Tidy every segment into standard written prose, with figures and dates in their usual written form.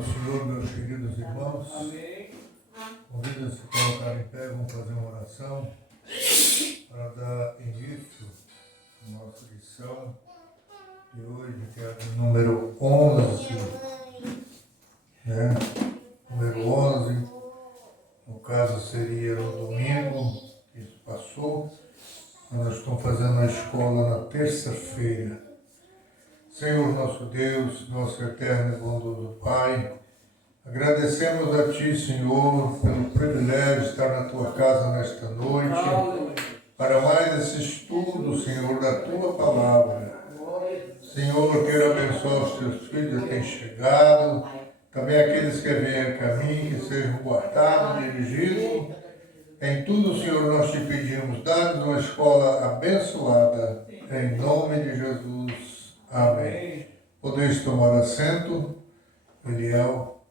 do Senhor, meus queridos irmãos. Amém. Convido a se colocar em pé, vamos fazer uma oração para dar início à nossa lição de hoje, que é o número 11. Número 11, no caso seria no domingo, isso passou. Nós estamos fazendo a escola na terça-feira. Senhor nosso Deus, nosso eterno e bondoso Pai, agradecemos a Ti, Senhor, pelo privilégio de estar na Tua casa nesta noite, para mais esse estudo, Senhor, da Tua Palavra. Senhor, quero abençoar os Teus filhos que têm chegado, também aqueles que vêm a caminho, que sejam guardados, dirigidos. Em tudo, Senhor, nós Te pedimos, dá-nos uma escola abençoada, em nome de Jesus. Amém. Podeis tomar assento, Eliel.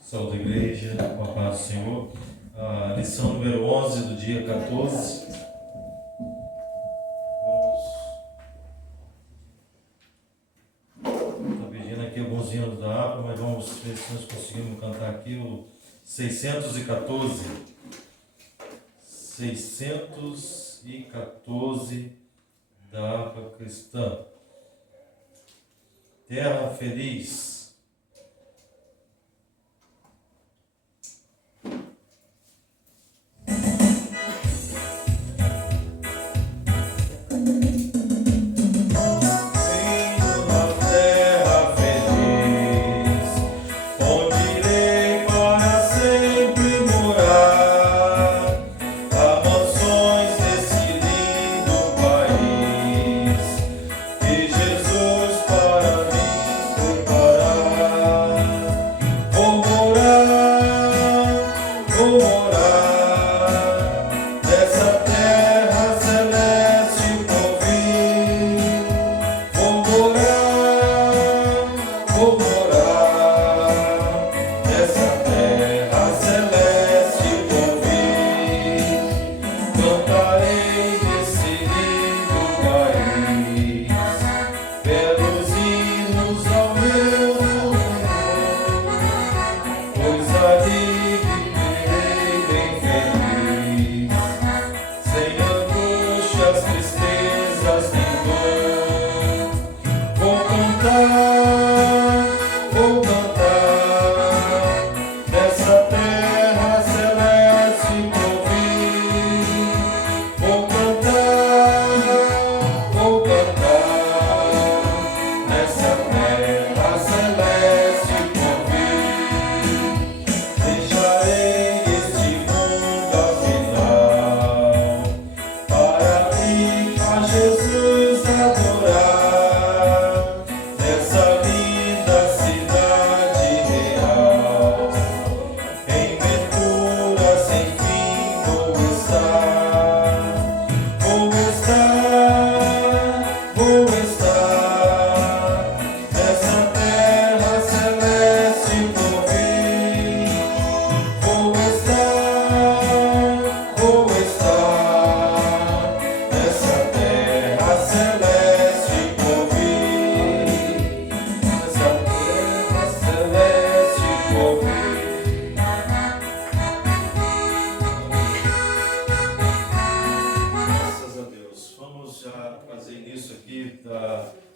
Saúde, igreja, com a paz do Senhor. A lição número 11 do dia 14. Estou pedindo aqui alguns hinos da APA, mas vamos ver se nós conseguimos cantar aqui o 614. 614 da APA Cristã. Terra Feliz.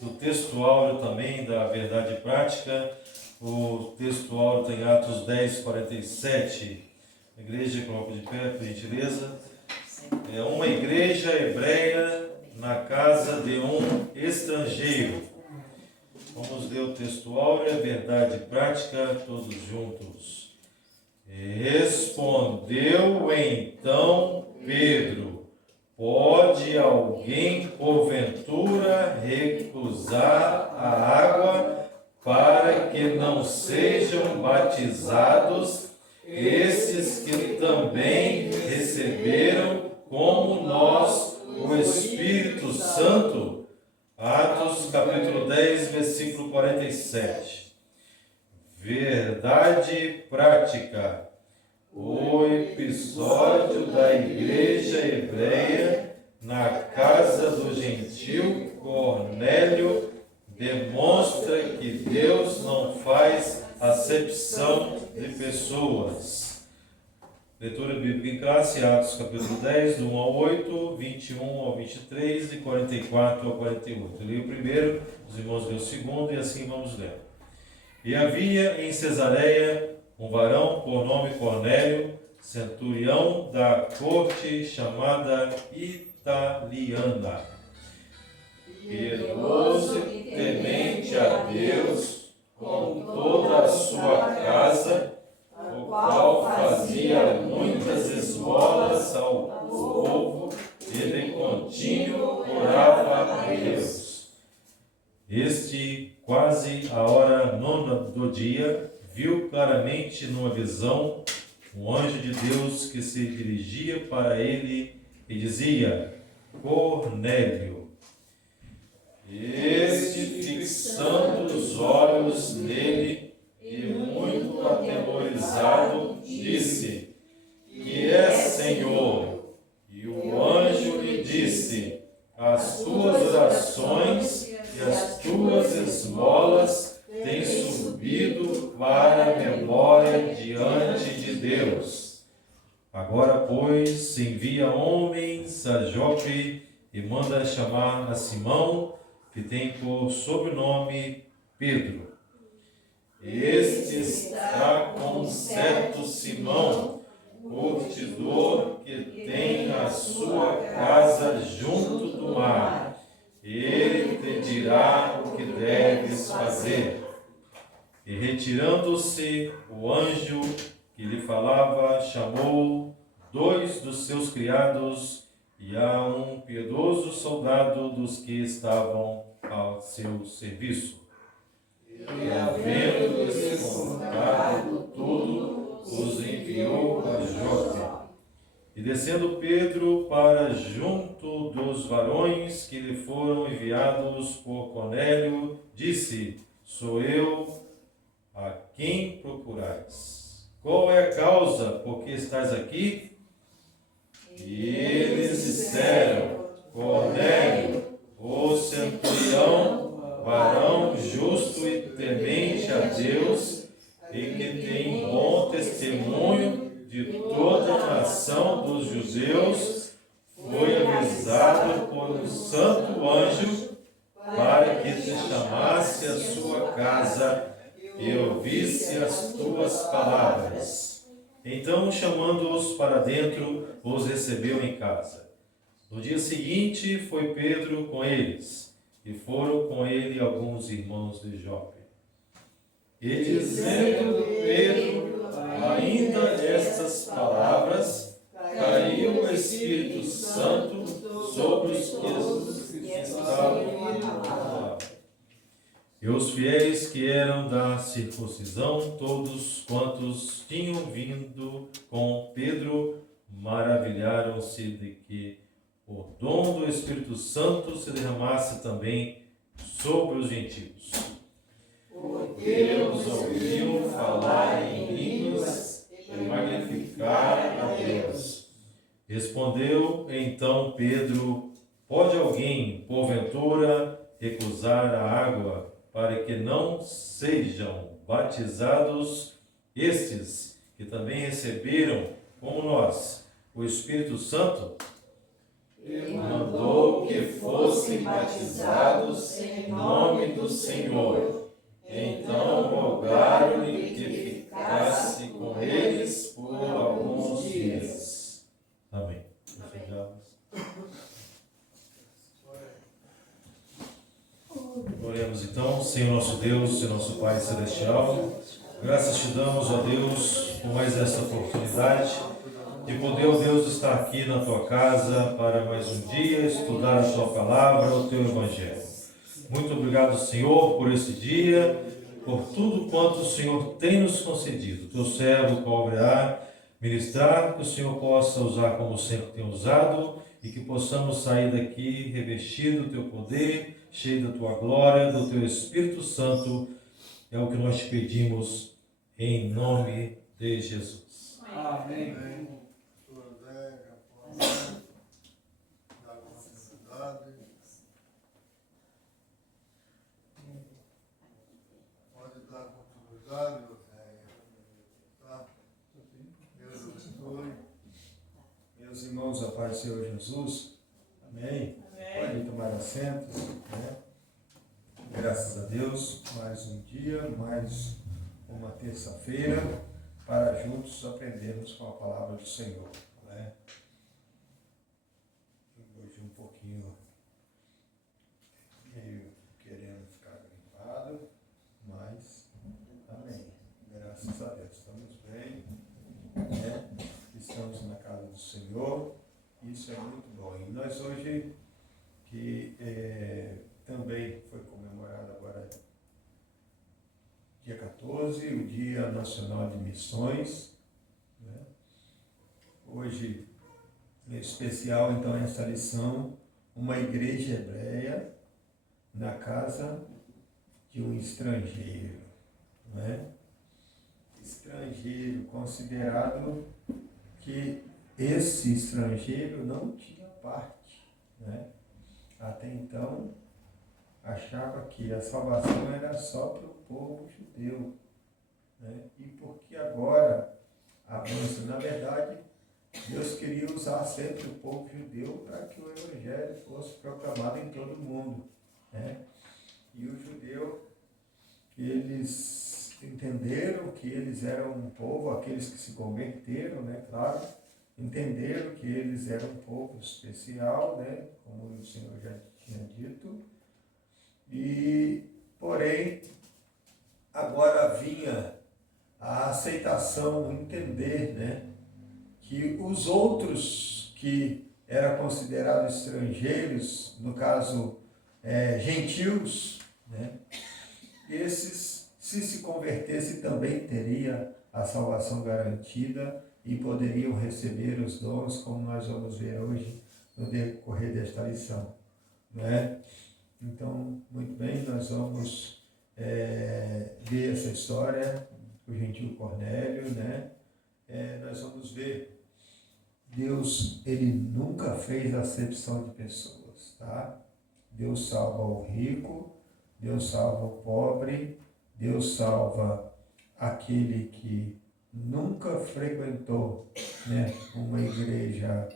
Do texto áureo também, da verdade prática. O texto áureo tem Atos 10, 47. A igreja, coloca de pé, por gentileza. É uma igreja hebreia na casa de um estrangeiro. Vamos ler o texto áureo, a verdade prática, todos juntos. Respondeu então Pedro: pode alguém, porventura, recusar a água para que não sejam batizados esses que também receberam, como nós, o Espírito Santo? Atos capítulo 10, versículo 47. Verdade prática. O episódio da igreja hebreia na casa do gentil Cornélio, demonstra que Deus não faz acepção de pessoas. Leitura bíblica em classe, Atos capítulo 10, do 1 ao 8, 21 ao 23 e 44 ao 48. Eu li o primeiro, os irmãos lêem o segundo e assim vamos ler. E havia em Cesareia um varão por nome Cornélio, centurião da corte chamada Italiana, piedoso e temente a Deus com toda a sua casa, o qual fazia muitas esmolas ao povo e de contínuo orava a Deus. Este, quase a hora nona do dia, viu claramente numa visão um anjo de Deus que se dirigia para ele e dizia: Cornélio. Este, fixando os olhos nele e muito atemorizado, disse: Que é, Senhor? E o anjo lhe disse: As tuas orações e as tuas esmolas têm subido para a memória diante de Deus. Agora, pois, se envia homens a Jope e manda chamar a Simão, que tem por sobrenome Pedro. Este está com certo Simão, curtidor, que tem a sua casa junto do mar. Ele te dirá o que deves fazer. E retirando-se, o anjo que lhe falava chamou 2 dos seus criados e a um piedoso soldado dos que estavam ao seu serviço. E havendo-lhes contado tudo, os enviou a Jope. E descendo Pedro para junto dos varões que lhe foram enviados por Cornélio, disse: Sou eu a quem procurais. Qual é a causa por que estais aqui? E eles disseram: Cornélio, o centurião, varão justo e temente a Deus, e que tem bom testemunho de toda a nação dos judeus, foi avisado por um santo anjo para que te chamasse à sua casa e ouvisse as tuas palavras. Então, chamando-os para dentro, os recebeu em casa. No dia seguinte, foi Pedro com eles, e foram com ele alguns irmãos de Jope. E dizendo Pedro ainda estas palavras, caiu o Espírito Santo sobre os que estavam na palavra. E os fiéis que eram da circuncisão, todos quantos tinham vindo com Pedro, maravilharam-se de que o dom do Espírito Santo se derramasse também sobre os gentios. Porque os ouviam falar em línguas e magnificar a Deus. Respondeu então Pedro: Pode alguém, porventura, recusar a água para que não sejam batizados estes que também receberam, como nós, o Espírito Santo? E mandou que fossem batizados em nome do Senhor. Então rogaram-lhe que ficasse com eles por alguns dias. Amém. Oremos então. Senhor nosso Deus, Senhor nosso Pai Celestial, graças te damos, ó Deus, por mais essa oportunidade de poder, ó Deus, estar aqui na tua casa para mais um dia estudar a tua palavra, o teu evangelho. Muito obrigado, Senhor, por esse dia, por tudo quanto o Senhor tem nos concedido. Teu servo cobrirá ministrar, que o Senhor possa usar como sempre tem usado e que possamos sair daqui revestido do teu poder, cheio da tua glória, do teu Espírito Santo. É o que nós te pedimos em nome de Jesus. Amém. Meus irmãos, a paz do Senhor Jesus. Amém. Podem tomar assentos, né? Graças a Deus, mais um dia, mais uma terça-feira, para juntos aprendermos com a palavra do Senhor, né? Hoje um pouquinho meio querendo ficar gripado, mas amém. Graças a Deus, estamos bem, né? Estamos na casa do Senhor, isso é muito bom. E nós hoje, que também foi comemorado agora dia 14, o Dia Nacional de Missões, né? Hoje, em especial, então, essa lição, uma igreja hebreia na casa de um estrangeiro, né? Estrangeiro, considerado que esse estrangeiro não tinha parte, né? Até então, achava que a salvação era só para o povo judeu, né? E porque agora avança, na verdade, Deus queria usar sempre o povo judeu para que o evangelho fosse proclamado em todo o mundo, né? E o judeu, eles entenderam que eles eram um povo, aqueles que se converteram, né? Claro, entenderam que eles eram um povo especial, né? Como o Senhor já tinha dito. E, porém, agora vinha a aceitação, o entender, né? Que os outros que eram considerados estrangeiros, no caso, gentios, né? Esses, se convertessem, também teria a salvação garantida e poderiam receber os dons, como nós vamos ver hoje no decorrer desta lição, né? Então, muito bem, nós vamos ver essa história, o gentil Cornélio, né? Nós vamos ver, Deus, ele nunca fez acepção de pessoas, tá? Deus salva o rico, Deus salva o pobre, Deus salva aquele que nunca frequentou, né, uma igreja,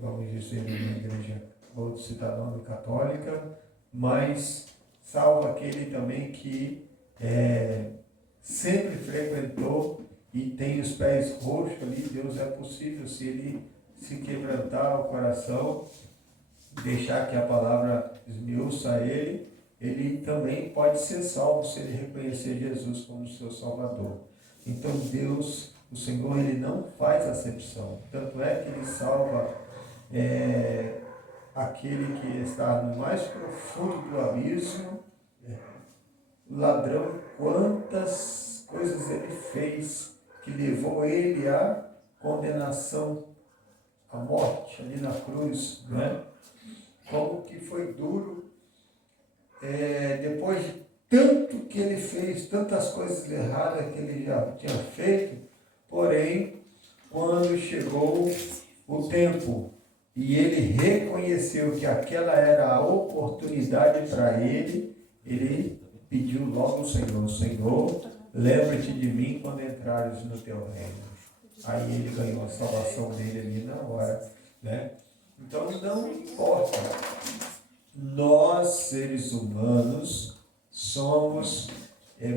vamos dizer, uma igreja, vou citar nome, católica, mas salva aquele também que sempre frequentou e tem os pés roxos ali. Deus, é possível, se ele se quebrantar o coração, deixar que a palavra esmiuça ele, ele também pode ser salvo se ele reconhecer Jesus como seu Salvador. Então Deus, o Senhor, ele não faz acepção. Tanto é que ele salva aquele que está no mais profundo do abismo, o ladrão, quantas coisas ele fez que levou ele à condenação, à morte ali na cruz, não é? Como que foi duro, depois de tanto que ele fez, tantas coisas erradas que ele já tinha feito, porém, quando chegou o tempo e ele reconheceu que aquela era a oportunidade para ele, ele pediu logo ao Senhor: Senhor, lembra-te de mim quando entrares no teu reino. Aí ele ganhou a salvação dele ali na hora, né? Então não importa, nós seres humanos somos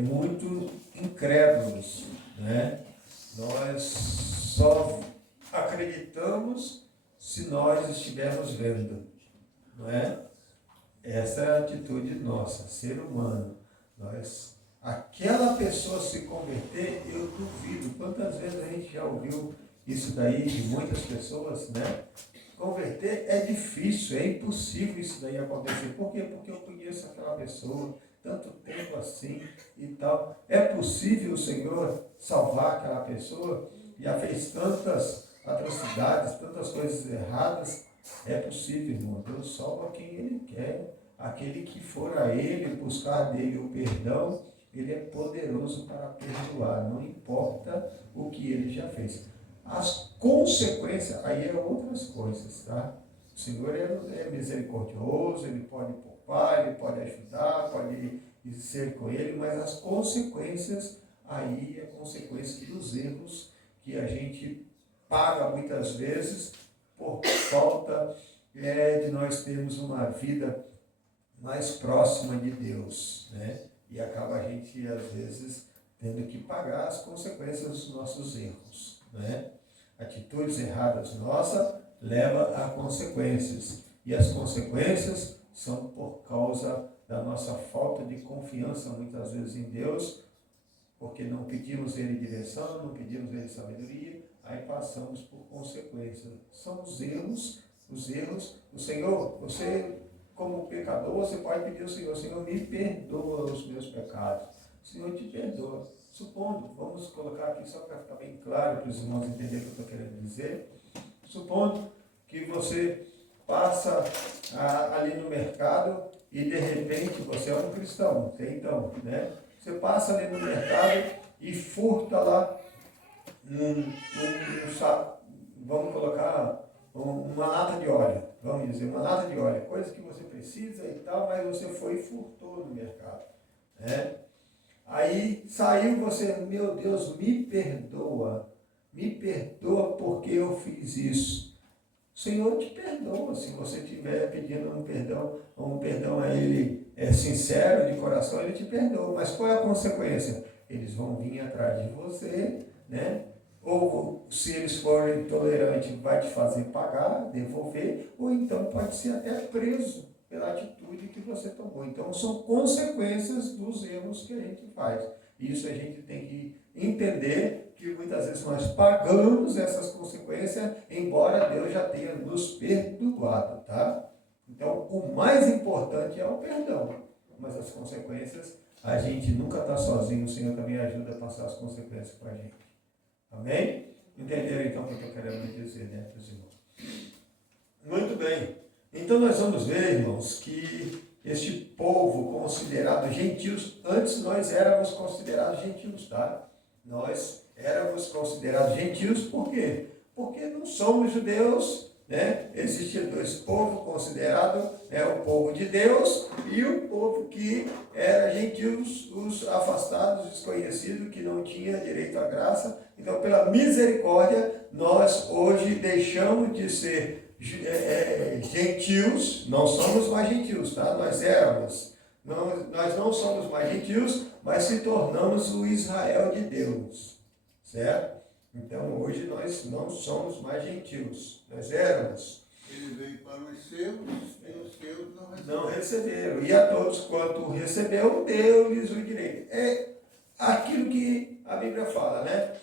muito incrédulos, né? Nós só acreditamos se nós estivermos vendo, não é? Essa é a atitude nossa, ser humano. Aquela pessoa se converter, eu duvido. Quantas vezes a gente já ouviu isso daí de muitas pessoas, né? Converter é difícil, é impossível isso daí acontecer. Por quê? Porque eu conheço aquela pessoa tanto tempo assim e tal. É possível o Senhor salvar aquela pessoa? Já fez tantas atrocidades, tantas coisas erradas. É possível, irmão. Deus salva quem Ele quer. Aquele que for a Ele, buscar dele o perdão, Ele é poderoso para perdoar. Não importa o que Ele já fez. As consequências, aí é outras coisas, tá? O Senhor é misericordioso, Ele pode poupar, Ele pode ajudar, pode ser com Ele, mas as consequências, aí é consequência dos erros que a gente paga muitas vezes por falta de nós termos uma vida mais próxima de Deus, né? E acaba a gente, às vezes, tendo que pagar as consequências dos nossos erros, né? Atitudes erradas nossas levam a consequências. E as consequências são por causa da nossa falta de confiança, muitas vezes, em Deus, porque não pedimos Ele direção, não pedimos Ele sabedoria, aí passamos por consequências. São os erros. O Senhor, você, como pecador, você pode pedir ao Senhor, Senhor, me perdoa os meus pecados. O Senhor te perdoa. Supondo, vamos colocar aqui só para ficar bem claro, para os irmãos entenderem o que eu estou querendo dizer. Supondo que você passa ali no mercado e de repente você é um cristão, então, né? Você passa ali no mercado e furta lá vamos colocar uma lata de óleo, vamos dizer, uma lata de óleo, coisa que você precisa e tal, mas você foi e furtou no mercado, né? Aí saiu você, meu Deus, me perdoa porque eu fiz isso. O Senhor te perdoa, se você estiver pedindo um perdão a Ele sincero, de coração, Ele te perdoa. Mas qual é a consequência? Eles vão vir atrás de você, né? Ou se eles forem intolerantes, vai te fazer pagar, devolver, ou então pode ser até preso pela atitude que você tomou. Então são consequências dos erros que a gente faz. Isso a gente tem que entender que muitas vezes nós pagamos essas consequências, embora Deus já tenha nos perdoado, tá? Então o mais importante é o perdão, mas as consequências, a gente nunca está sozinho, o Senhor também ajuda a passar as consequências para a gente. Amém? Entenderam então o que eu estou querendo dizer, né, meus irmãos? Muito bem. Então nós vamos ver, irmãos, que este povo considerado gentios, antes nós éramos considerados gentios, tá? Nós éramos considerados gentios, por quê? Porque não somos judeus, né? Existia dois povos considerados, o povo de Deus e o povo que era gentios, os afastados, desconhecidos, que não tinha direito à graça. Então, pela misericórdia, nós hoje deixamos de ser gentios, não somos mais gentios, tá? Nós éramos, nós não somos mais gentios, mas se tornamos o Israel de Deus, certo? Então, hoje nós não somos mais gentios, nós éramos. Ele veio para os seus, e os seus não receberam. E a todos quanto recebeu, deu-lhes o direito. É aquilo que a Bíblia fala, né?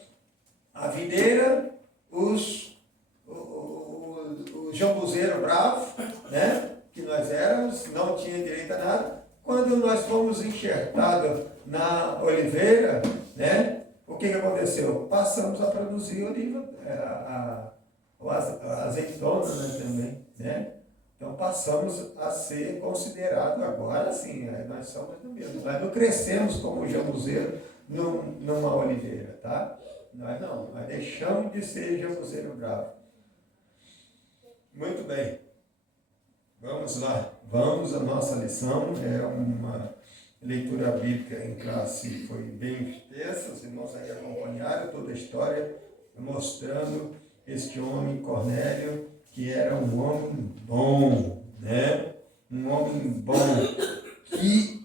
A videira, o jambuzeiro bravo, né? Que nós éramos, não tinha direito a nada. Quando nós fomos enxertados na oliveira, né? O que aconteceu? Passamos a produzir oliva, a azeitona, né, também, né? Então passamos a ser considerados agora sim, nós somos do mesmo. Nós não crescemos como jambuzeiro numa oliveira, tá? Nós não, nós deixamos de ser jambuzeiro bravo. Muito bem. Vamos lá, vamos à nossa lição, é uma leitura bíblica em classe, foi bem extensa, os irmãos aí acompanharam toda a história, mostrando este homem Cornélio, que era um homem bom, né? Um homem bom, que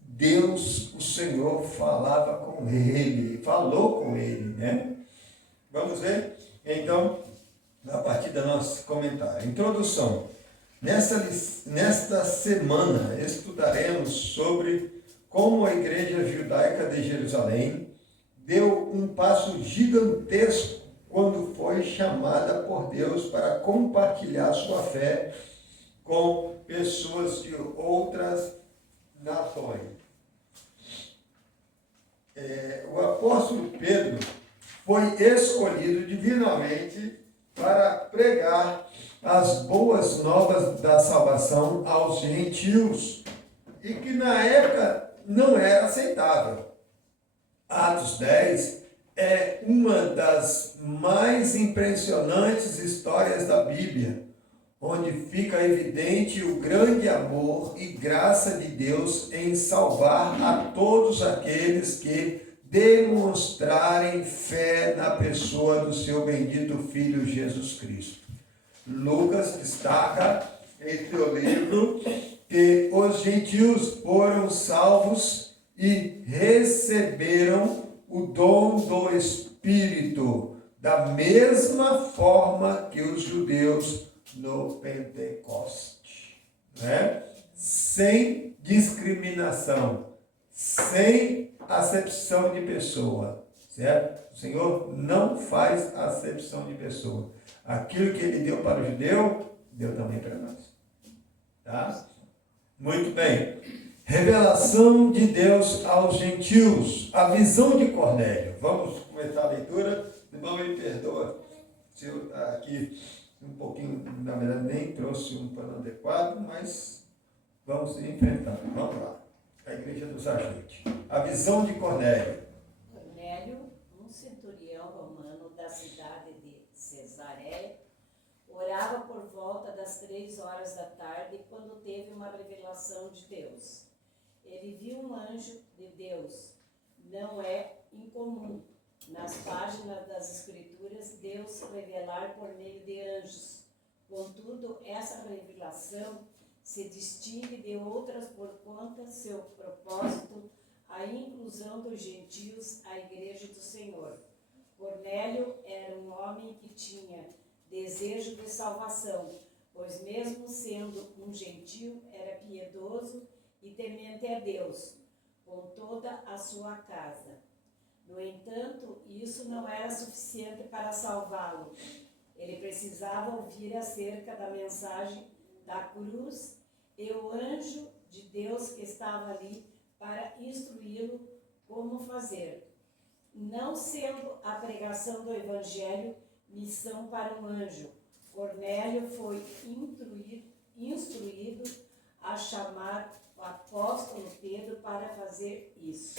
Deus, o Senhor, falava com ele, falou com ele, né? Vamos ver? Então, a partir do nosso comentário. Introdução. Nesta semana estudaremos sobre como a Igreja Judaica de Jerusalém deu um passo gigantesco quando foi chamada por Deus para compartilhar sua fé com pessoas de outras nações. O apóstolo Pedro foi escolhido divinamente para pregar as boas novas da salvação aos gentios, e que na época não era aceitável. Atos 10 é uma das mais impressionantes histórias da Bíblia, onde fica evidente o grande amor e graça de Deus em salvar a todos aqueles que demonstrarem fé na pessoa do seu bendito Filho Jesus Cristo. Lucas destaca em seu livro que os gentios foram salvos e receberam o dom do Espírito, da mesma forma que os judeus no Pentecoste, né? Sem discriminação, sem acepção de pessoa, certo? O Senhor não faz acepção de pessoa. Aquilo que Ele deu para o judeu, deu também para nós. Tá? Muito bem. Revelação de Deus aos gentios. A visão de Cornélio. Vamos começar a leitura. Irmão, me perdoa se eu aqui um pouquinho, na verdade, nem trouxe um pano adequado, mas vamos enfrentar. Vamos lá. A igreja dos agentes. A visão de Cornélio. Cornélio, um centurião romano da cidade de Cesareia, orava por volta das 3 horas da tarde quando teve uma revelação de Deus. Ele viu um anjo de Deus. Não é incomum nas páginas das Escrituras Deus revelar por meio de anjos. Contudo, essa revelação se distingue de outras por conta seu propósito, a inclusão dos gentios à igreja do Senhor. Cornélio era um homem que tinha desejo de salvação, pois mesmo sendo um gentio, era piedoso e temente a Deus, com toda a sua casa. No entanto, isso não era suficiente para salvá-lo. Ele precisava ouvir acerca da mensagem da cruz e o anjo de Deus que estava ali para instruí-lo como fazer. Não sendo a pregação do Evangelho missão para um anjo, Cornélio foi instruído a chamar o apóstolo Pedro para fazer isso.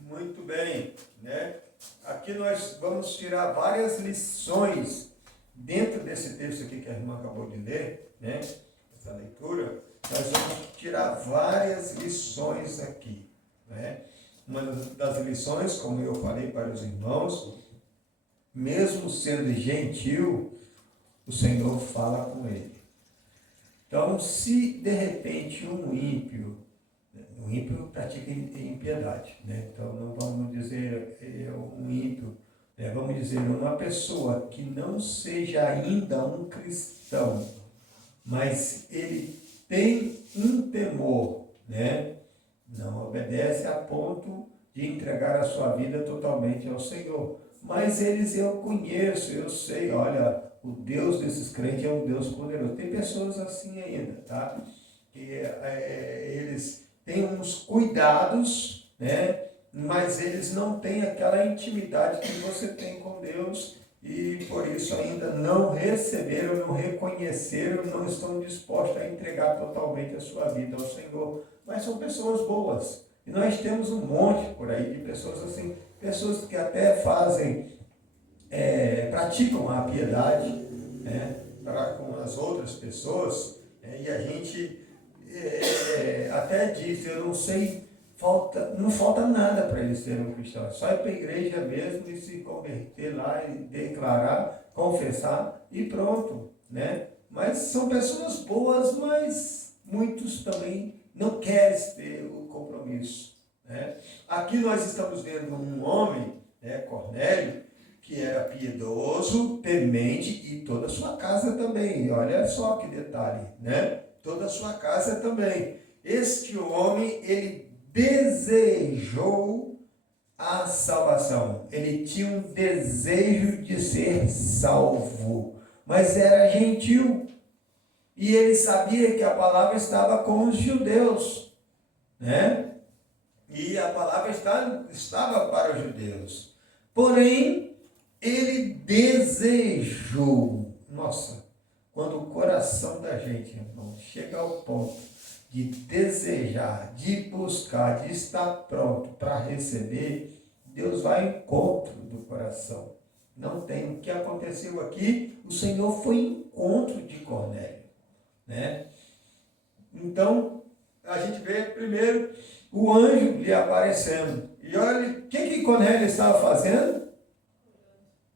Muito bem, né? Aqui nós vamos tirar várias lições dentro desse texto aqui que a irmã acabou de ler, né? Essa leitura, nós vamos tirar várias lições aqui, né? Uma das lições, como eu falei para os irmãos, mesmo sendo gentil, o Senhor fala com ele. Então, se de repente um ímpio pratica impiedade, né? Então não vamos dizer um ímpio, né? Vamos dizer uma pessoa que não seja ainda um cristão, mas ele tem um temor, né? Não obedece a ponto de entregar a sua vida totalmente ao Senhor. Mas eu conheço, eu sei, olha, o Deus desses crentes é um Deus poderoso. Tem pessoas assim ainda, tá? Que eles têm uns cuidados, né? Mas eles não têm aquela intimidade que você tem com Deus e por isso ainda não receberam, não reconheceram, não estão dispostos a entregar totalmente a sua vida ao Senhor. Mas são pessoas boas. E nós temos um monte por aí de pessoas assim, pessoas que até praticam a piedade, né, com as outras pessoas, e a gente até diz, eu não sei, não falta nada para eles serem cristãos, só ir para a igreja mesmo e se converter lá e declarar, confessar e pronto, né? Mas são pessoas boas, mas muitos também não querem ter o compromisso, né? Aqui nós estamos vendo um homem, né, Cornélio, que era piedoso, temente e toda a sua casa também. Olha só que detalhe, né? Toda a sua casa também. Este homem, ele desejou a salvação. Ele tinha um desejo de ser salvo, mas era gentil. E ele sabia que a palavra estava com os judeus, né? E a palavra estava para os judeus. Porém, ele desejou. Nossa, quando o coração da gente, irmão, chega ao ponto de desejar, de buscar, de estar pronto para receber, Deus vai ao encontro do coração. Não tem. O que aconteceu aqui, o Senhor foi em encontro de Cornélio, né? Então, a gente vê primeiro o anjo lhe aparecendo E olha, o que Cornélio estava fazendo?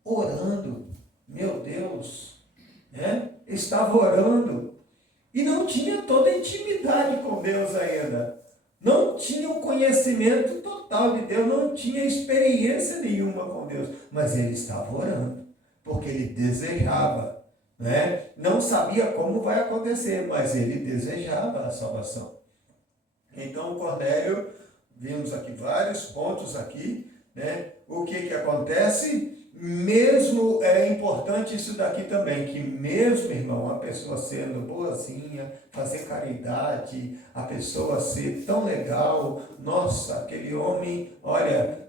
Orando. Meu Deus, né? Estava orando. E não tinha toda a intimidade com Deus ainda. Não tinha um conhecimento total de Deus, não tinha experiência nenhuma com Deus. Mas ele estava orando, porque ele desejava, né? Não sabia como vai acontecer, mas ele desejava a salvação. Então, Cornélio, vimos aqui vários pontos aqui, né? O que acontece? Mesmo é importante isso daqui também, que mesmo, irmão, a pessoa sendo boazinha, fazer caridade, a pessoa ser tão legal, nossa, aquele homem, olha,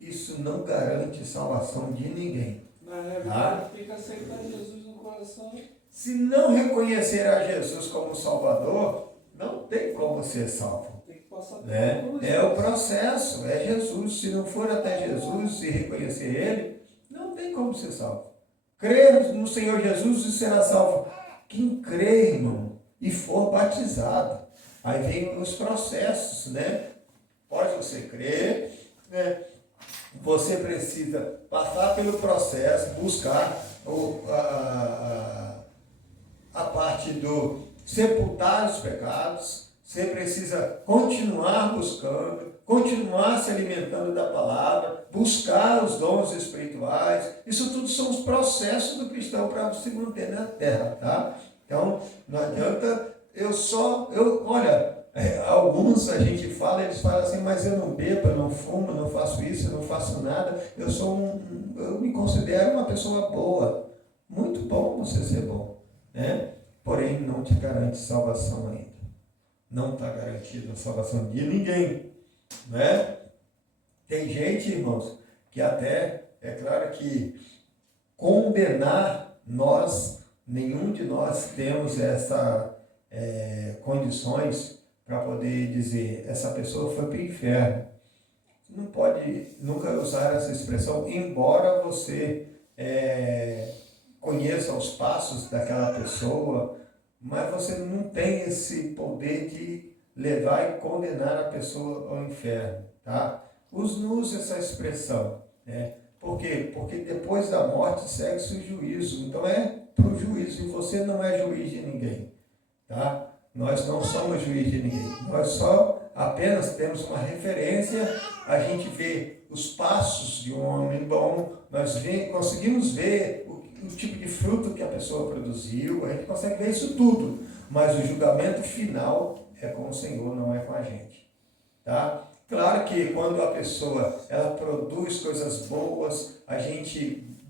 isso não garante salvação de ninguém. Na realidade, tem que aceitar Jesus no coração. Se não reconhecer a Jesus como Salvador, não tem como ser salvo. Tem que passar por Né? cruz. É o processo, é Jesus. Se não for até Jesus e reconhecer Ele, não tem como ser salvo. Crer no Senhor Jesus e será salvo. Quem crê, irmão, e for batizado, aí vem os processos, né? Pode você crer, né? Você precisa passar pelo processo, buscar a parte do sepultar os pecados. Você precisa continuar buscando, continuar se alimentando da palavra, buscar os dons espirituais. Isso tudo são os processos do cristão para se manter na terra, tá? Então, não adianta olha, alguns a gente fala, eles falam assim, mas eu não bebo, eu não fumo, eu não faço isso, eu não faço nada, eu me considero uma pessoa boa. Muito bom você ser bom, né? Porém, não te garante salvação ainda. Não está garantida a salvação de ninguém, né? Tem gente, irmãos, que até, é claro que condenar nenhum de nós temos essa condições para poder dizer, essa pessoa foi para o inferno. Não pode nunca usar essa expressão, embora você conheça os passos daquela pessoa, mas você não tem esse poder de levar e condenar a pessoa ao inferno, tá? Não use essa expressão, né? Por quê? Porque depois da morte segue-se o juízo. Então é para o juízo, e você não é juiz de ninguém, tá? Nós não somos juiz de ninguém. Nós só apenas temos uma referência, a gente vê os passos de um homem bom, nós conseguimos ver o tipo de fruto que a pessoa produziu, a gente consegue ver isso tudo, mas o julgamento final é com o Senhor, não é com a gente, tá? Claro que quando a pessoa ela produz coisas boas,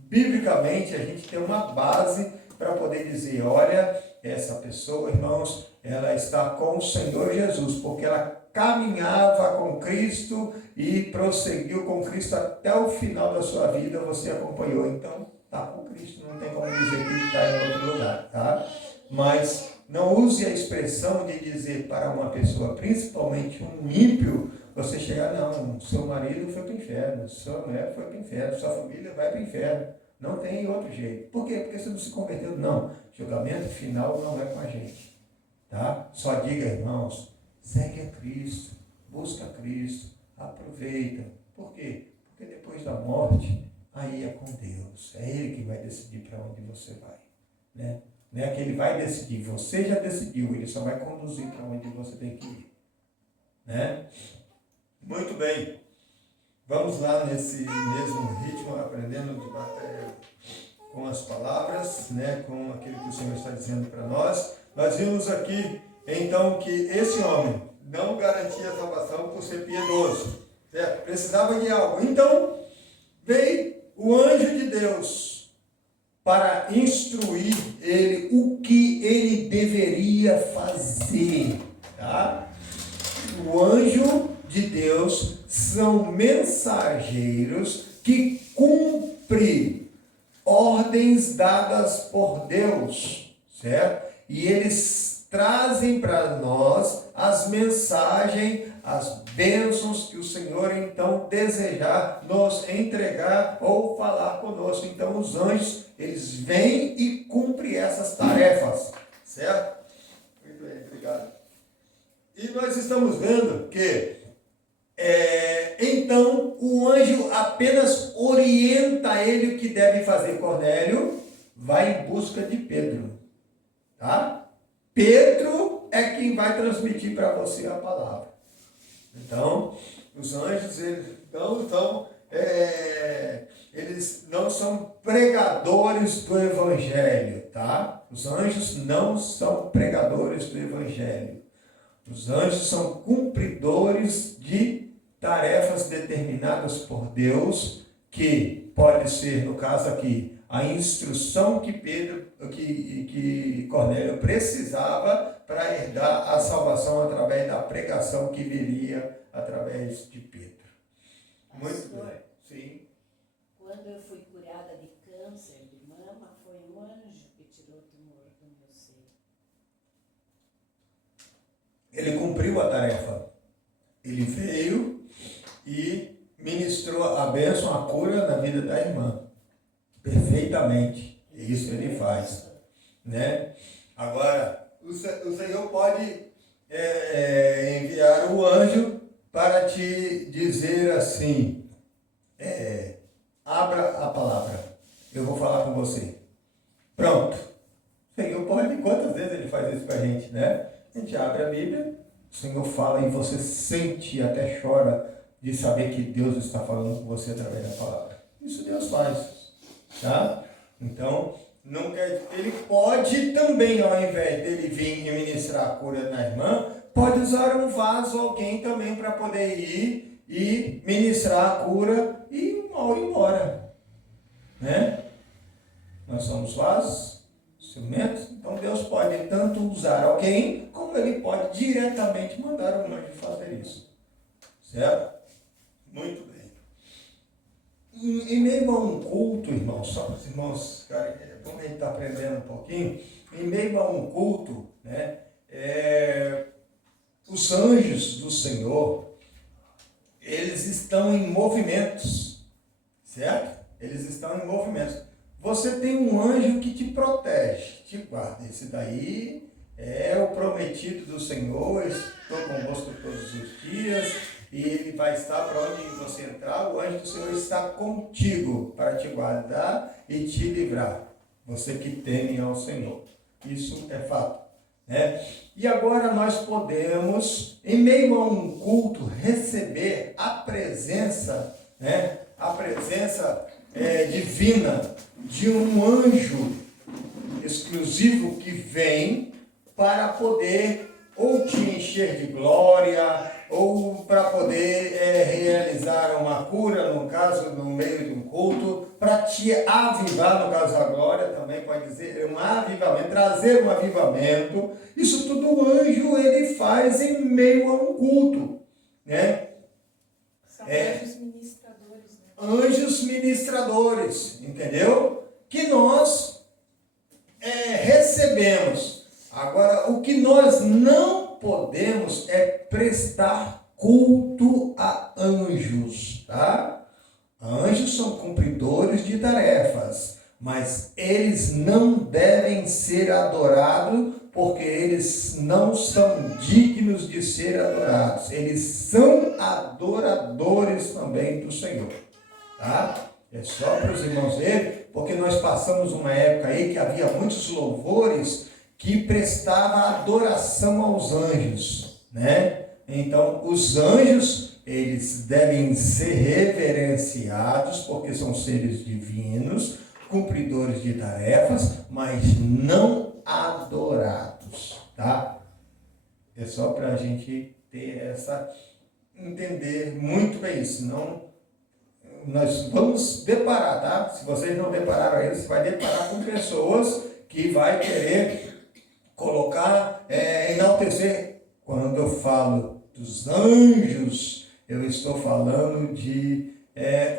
biblicamente, a gente tem uma base para poder dizer, olha, essa pessoa, irmãos, ela está com o Senhor Jesus, porque ela caminhava com Cristo e prosseguiu com Cristo até o final da sua vida, você acompanhou, então está com Cristo, não tem como dizer que está em outro lugar, tá? Mas não use a expressão de dizer para uma pessoa, principalmente um ímpio, você chegar, não, seu marido foi para o inferno, sua mulher foi para o inferno, sua família vai para o inferno. Não tem outro jeito. Por quê? Porque você não se converteu. Não. Julgamento final não é com a gente. Tá? Só diga, irmãos, segue a Cristo, busca Cristo, aproveita. Por quê? Porque depois da morte, aí é com Deus. É Ele que vai decidir para onde você vai. Né? Não é que Ele vai decidir, você já decidiu, Ele só vai conduzir para onde você tem que ir. Né? Muito bem. Vamos lá nesse mesmo ritmo, aprendendo com as palavras, né, com aquilo que o Senhor está dizendo para nós. Nós vimos aqui, então, que esse homem não garantia a salvação por ser piedoso. Certo? Precisava de algo. Então, veio o anjo de Deus para instruir ele o que ele deveria fazer. Tá? O anjo de Deus são mensageiros que cumprem ordens dadas por Deus, certo? E eles trazem para nós as mensagens, as bênçãos que o Senhor então desejar nos entregar ou falar conosco. Então os anjos, eles vêm e cumprem essas tarefas, certo? Muito bem, obrigado. E nós estamos vendo que Então o anjo apenas orienta ele o que deve fazer. Cornélio vai em busca de Pedro, tá? Pedro é quem vai transmitir para você a palavra. Então, os anjos eles não são pregadores do evangelho, tá? Os anjos não são pregadores do evangelho. Os anjos são cumpridores de tarefas determinadas por Deus, que pode ser, no caso aqui, a instrução que Cornélio precisava para herdar a salvação através da pregação que viria através de Pedro. Muito Pastor, bem. Sim. quando eu fui curada de câncer de mama, foi um anjo que tirou o tumor do meu seio. Ele cumpriu a tarefa. Ele veio e ministrou a bênção, a cura na vida da irmã. Perfeitamente. Isso ele faz. Né? Agora, o Senhor pode enviar o anjo para te dizer assim, abra a palavra, eu vou falar com você. Pronto. O Senhor pode, quantas vezes ele faz isso para a gente, né? A gente abre a Bíblia, o Senhor fala e você sente e até chora de saber que Deus está falando com você através da palavra. Isso Deus faz, tá? Então, ele pode também, ao invés dele vir e ministrar a cura na irmã, pode usar um vaso, alguém também, para poder ir e ministrar a cura e uma hora embora, né? Nós somos vasos, instrumentos, então Deus pode tanto usar alguém, como ele pode diretamente mandar um anjo fazer isso, certo? Muito bem. Em meio a um culto, irmãos, só para os irmãos, como a gente está aprendendo um pouquinho, em meio a um culto, né, os anjos do Senhor, eles estão em movimentos, certo? Eles estão em movimentos. Você tem um anjo que te protege, te guarda. Esse daí é o prometido do Senhor, estou convosco todos os dias, e ele vai estar para onde você entrar, o anjo do Senhor está contigo para te guardar e te livrar. Você que teme ao Senhor. Isso é fato, né? E agora nós podemos, em meio a um culto, receber a presença, né? A presença divina de um anjo exclusivo que vem para poder ou te encher de glória, ou para poder realizar uma cura, no caso, no meio de um culto, para te avivar, no caso da glória, também pode dizer, um avivamento, trazer um avivamento. Isso tudo o anjo ele faz em meio a um culto, né? São anjos ministradores, né? Anjos ministradores, entendeu? Que nós recebemos. Agora, o que nós não podemos é prestar culto a anjos, tá? Anjos são cumpridores de tarefas, mas eles não devem ser adorados, porque eles não são dignos de ser adorados. Eles são adoradores também do Senhor, tá? É só para os irmãos verem, porque nós passamos uma época aí que havia muitos louvores que prestava adoração aos anjos, né? Então, os anjos, eles devem ser reverenciados, porque são seres divinos, cumpridores de tarefas, mas não adorados, tá? É só para a gente ter entender muito bem isso, senão nós vamos deparar, tá? Se vocês não depararam ainda, você vai deparar com pessoas que vai querer colocar, enaltecer. Quando eu falo dos anjos, eu estou falando de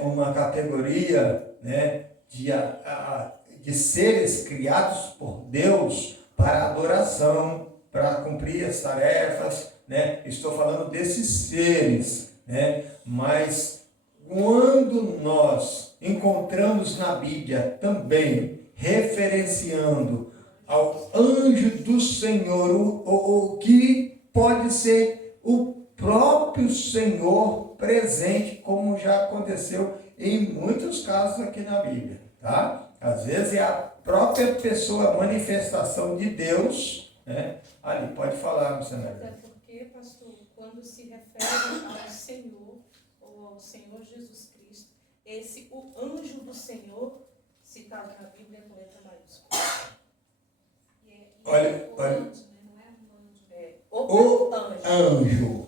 uma categoria, né, de seres criados por Deus para adoração, para cumprir as tarefas, né? Estou falando desses seres, né? Mas quando nós encontramos na Bíblia também referenciando ao anjo do Senhor, o que pode ser o próprio Senhor presente, como já aconteceu em muitos casos aqui na Bíblia, tá? Às vezes é a própria pessoa, a manifestação de Deus, né? Ali, pode falar, missionário. Até porque, pastor, quando se refere ao Senhor, ou ao Senhor Jesus Cristo, o anjo do Senhor, citado na Bíblia com letra maiúscula. Olha, O olha. anjo, né? Não é um anjo. O anjo.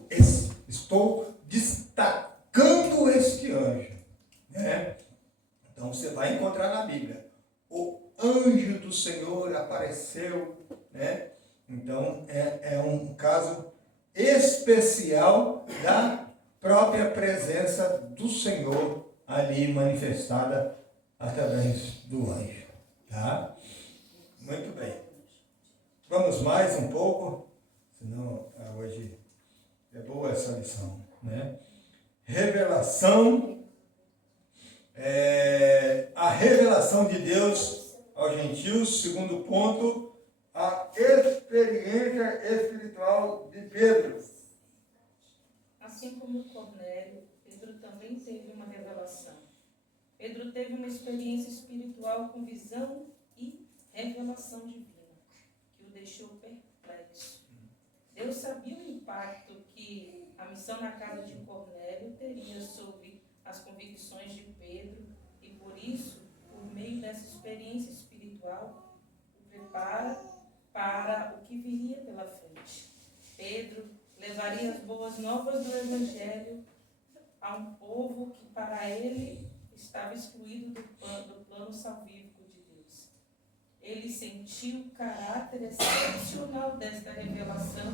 Estou destacando este anjo, né? Então você vai encontrar na Bíblia. O anjo do Senhor apareceu, né? Então é um caso especial da própria presença do Senhor ali manifestada através do anjo, tá? Muito bem. Vamos mais um pouco, senão hoje é boa essa lição, né? Revelação, a revelação de Deus aos gentios, segundo ponto, a experiência espiritual de Pedro. Assim como Cornélio, Pedro também teve uma revelação. Pedro teve uma experiência espiritual com visão e revelação divina, que o deixou perplexo. Deus sabia o impacto que a missão na casa de Cornélio teria sobre as convicções de Pedro e, por isso, por meio dessa experiência espiritual, o prepara para o que viria pela frente. Pedro levaria as boas novas do Evangelho a um povo que, para ele, estava excluído do plano salvífico de Deus. Ele sentiu o caráter excepcional desta revelação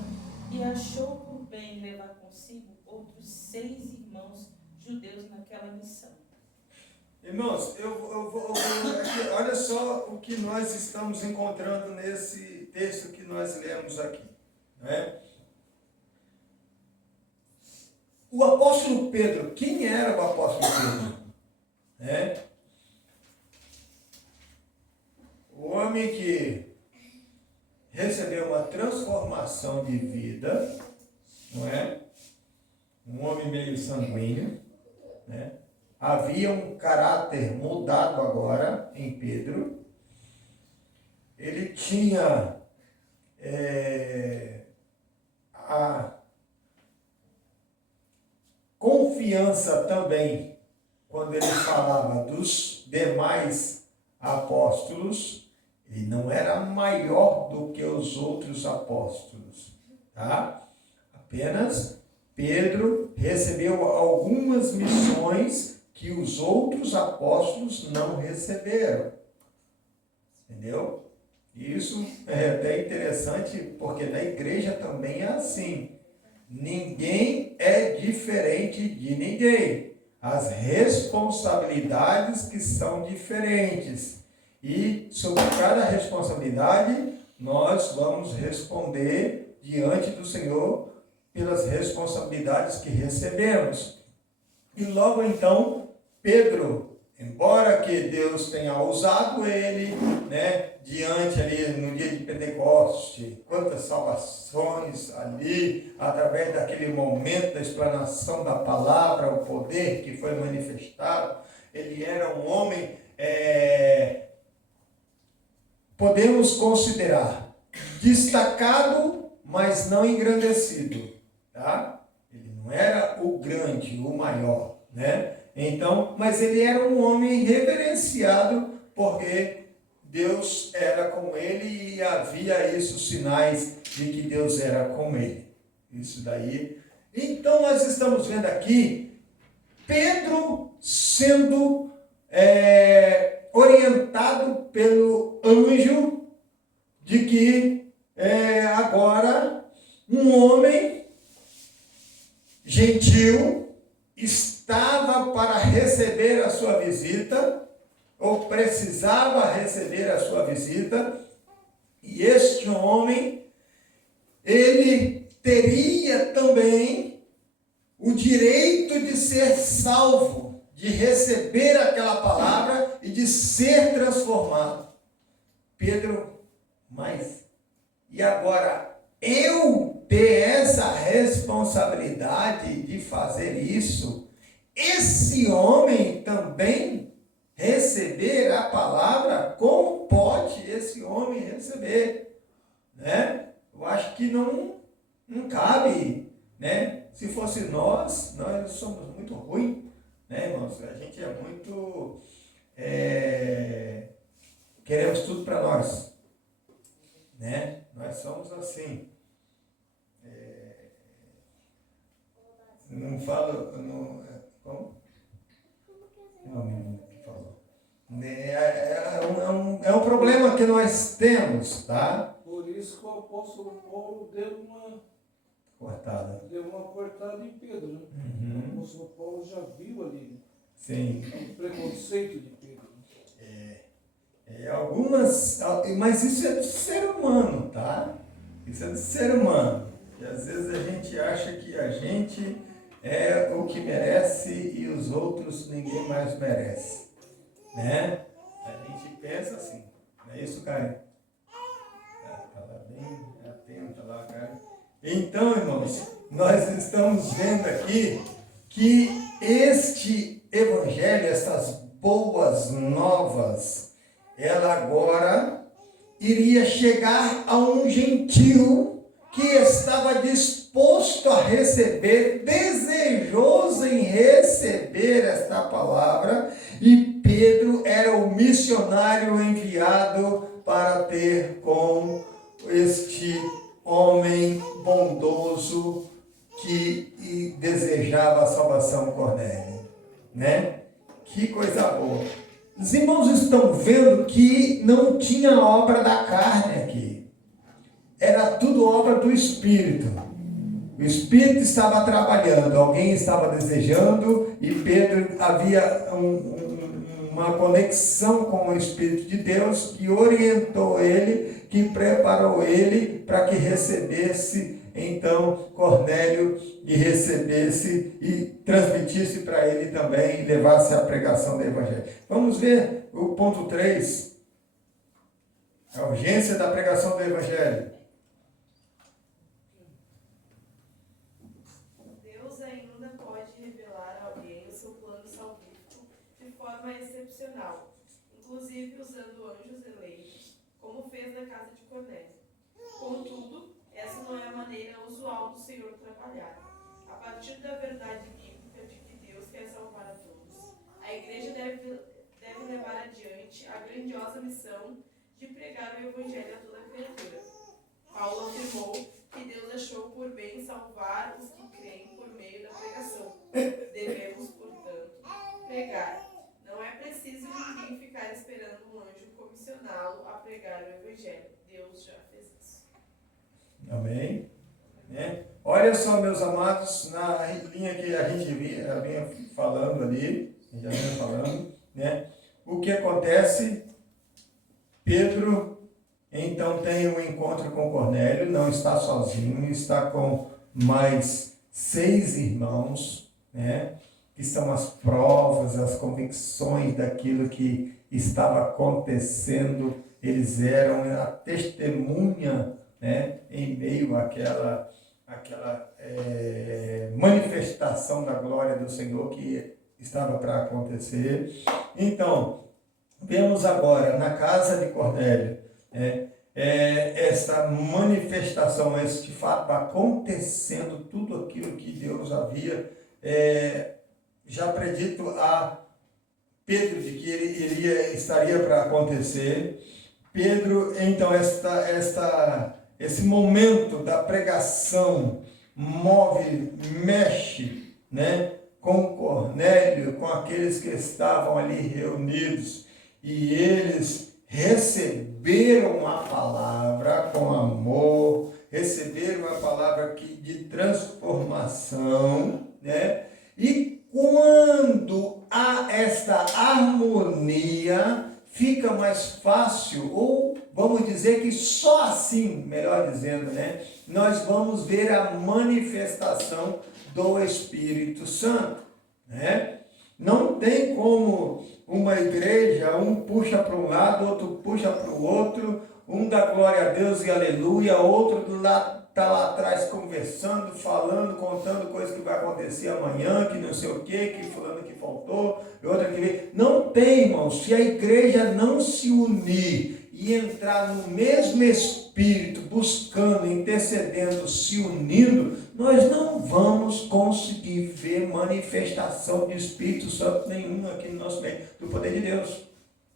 e achou por bem levar consigo outros 6 irmãos judeus naquela missão. Irmãos, olha só o que nós estamos encontrando nesse texto que nós lemos aqui, né? O apóstolo Pedro, quem era o apóstolo Pedro? Né? O homem que recebeu uma transformação de vida, não é? Um homem meio sanguíneo, né? Havia um caráter mudado agora em Pedro. Ele tinha a confiança também, quando ele falava dos demais apóstolos, ele não era maior do que os outros apóstolos, tá? Apenas Pedro recebeu algumas missões que os outros apóstolos não receberam. Entendeu? Isso é até interessante, porque na igreja também é assim. Ninguém é diferente de ninguém. As responsabilidades que são diferentes. E sobre cada responsabilidade, nós vamos responder diante do Senhor pelas responsabilidades que recebemos. E logo então, Pedro, embora que Deus tenha usado ele, né, diante ali no dia de Pentecoste, quantas salvações ali, através daquele momento da explanação da palavra, o poder que foi manifestado, ele era um homem, podemos considerar, destacado, mas não engrandecido, tá? Ele não era o grande, o maior, né? Então, mas ele era um homem reverenciado, porque Deus era com ele e havia isso, sinais de que Deus era com ele. Isso daí. Então, nós estamos vendo aqui Pedro sendo orientado pelo anjo de que agora um homem gentil estava para receber a sua visita, ou precisava receber a sua visita, e este homem, ele teria também o direito de ser salvo, de receber aquela palavra e de ser transformado. Pedro, mas, e agora eu ter essa responsabilidade de fazer isso, esse homem também receber a palavra? Como pode esse homem receber? Né? Eu acho que não cabe, né? Se fosse nós somos muito ruins, né, irmãos? A gente é muito... queremos tudo para nós, né? Nós somos assim. Não falo... Não, como? Não, menino que falou. É um problema que nós temos, tá? Por isso que o apóstolo Paulo deu uma Cortada. cortada em Pedro. Né? Uhum. O apóstolo Paulo já viu ali Sim. o preconceito de Pedro. Mas isso é do ser humano, tá? Isso é do ser humano. E às vezes a gente acha que a gente é o que merece e os outros ninguém mais merece, né? A gente pensa assim, não é isso, Karen? Tá lá bem atenta lá, Karen. Então, irmãos, nós estamos vendo aqui que este evangelho, essas boas novas, ela agora iria chegar a um gentio que estava disposto a receber, desejoso em receber esta palavra, e Pedro era o missionário enviado para ter com este homem bondoso que desejava a salvação, Cornélio, né? Que coisa boa. Os irmãos estão vendo que não tinha obra da carne aqui. Era tudo obra do Espírito. O Espírito estava trabalhando, alguém estava desejando, e Pedro havia uma conexão com o Espírito de Deus que orientou ele, que preparou ele para que recebesse então Cornélio e recebesse e transmitisse para ele também e levasse a pregação do Evangelho. Vamos ver o ponto 3, a urgência da pregação do Evangelho. Deus ainda pode revelar a alguém o seu plano salvífico de forma excepcional, inclusive usando anjos eleitos, como fez na casa de Cornélio. Contudo, essa não é a maneira usual do Senhor trabalhar. A partir da verdade bíblica de que Deus quer salvar a todos, a igreja deve levar adiante a grandiosa missão de pregar o Evangelho a toda criatura. Paulo afirmou que Deus achou por bem salvar os que creem por meio da pregação. Devemos, portanto, pregar. Não é preciso ninguém ficar esperando um anjo comissioná-lo a pregar o Evangelho. Deus já fez isso. Amém? Né? Olha só, meus amados, na linha que a gente vinha falando ali, já vinha falando, né? O que acontece? Pedro, então, tem um encontro com Cornélio, não está sozinho, está com mais 6 irmãos, né? Que são as provas, as convicções daquilo que estava acontecendo. Eles eram a testemunha, né, em meio àquela manifestação da glória do Senhor que estava para acontecer. Então, vemos agora na casa de Cornélio esta manifestação, este fato acontecendo, tudo aquilo que Deus havia já predito a Pedro de que ele estaria para acontecer. Pedro, então, esse momento da pregação mexe, né, com Cornélio, com aqueles que estavam ali reunidos, e eles receberam a palavra com amor, receberam a palavra de transformação, né? E quando há esta harmonia, fica mais fácil, ou vamos dizer que só assim, melhor dizendo, né, nós vamos ver a manifestação do Espírito Santo, né? Não tem como uma igreja, um puxa para um lado, outro puxa para o outro, um dá glória a Deus e aleluia, outro está lá atrás conversando, falando, contando coisas que vai acontecer amanhã, que não sei o que fulano que faltou, e outra que veio. Não tem, irmãos, se a igreja não se unir e entrar no mesmo espírito, buscando, intercedendo, se unindo, nós não vamos conseguir ver manifestação de Espírito Santo nenhum aqui no nosso meio, do poder de Deus.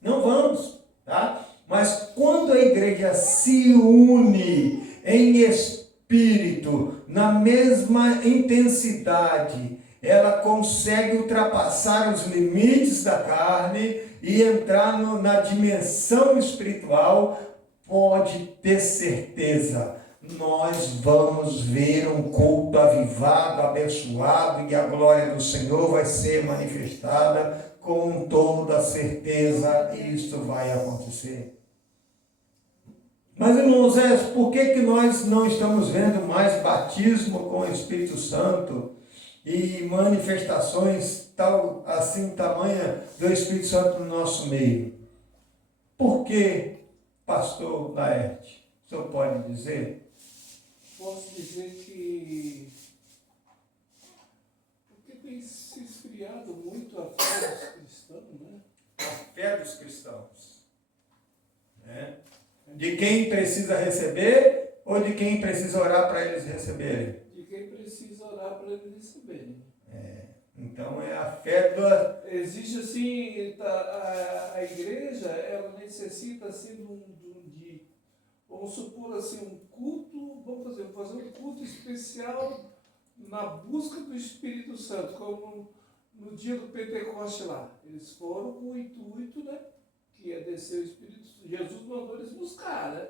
Não vamos, tá? Mas quando a igreja se une em espírito, na mesma intensidade, ela consegue ultrapassar os limites da carne e entrar na dimensão espiritual. Pode ter certeza, nós vamos ver um culto avivado, abençoado, e a glória do Senhor vai ser manifestada com toda certeza. Isso vai acontecer. Mas, irmãos, por que nós não estamos vendo mais batismo com o Espírito Santo e manifestações tamanha do Espírito Santo no nosso meio? Por que, pastor Laerte? O senhor pode dizer? Posso dizer que porque tem se esfriado muito a fé dos cristãos, né? A fé dos cristãos. Né? De quem precisa receber ou de quem precisa orar para eles receberem? De quem precisa orar para eles receberem. Então é a fé da... Existe assim, a igreja, ela necessita assim de vamos supor assim, um culto, vamos fazer um culto especial na busca do Espírito Santo, como no dia do Pentecoste lá. Eles foram com o intuito, né, que ia descer o Espírito Santo. Jesus mandou eles buscar, né?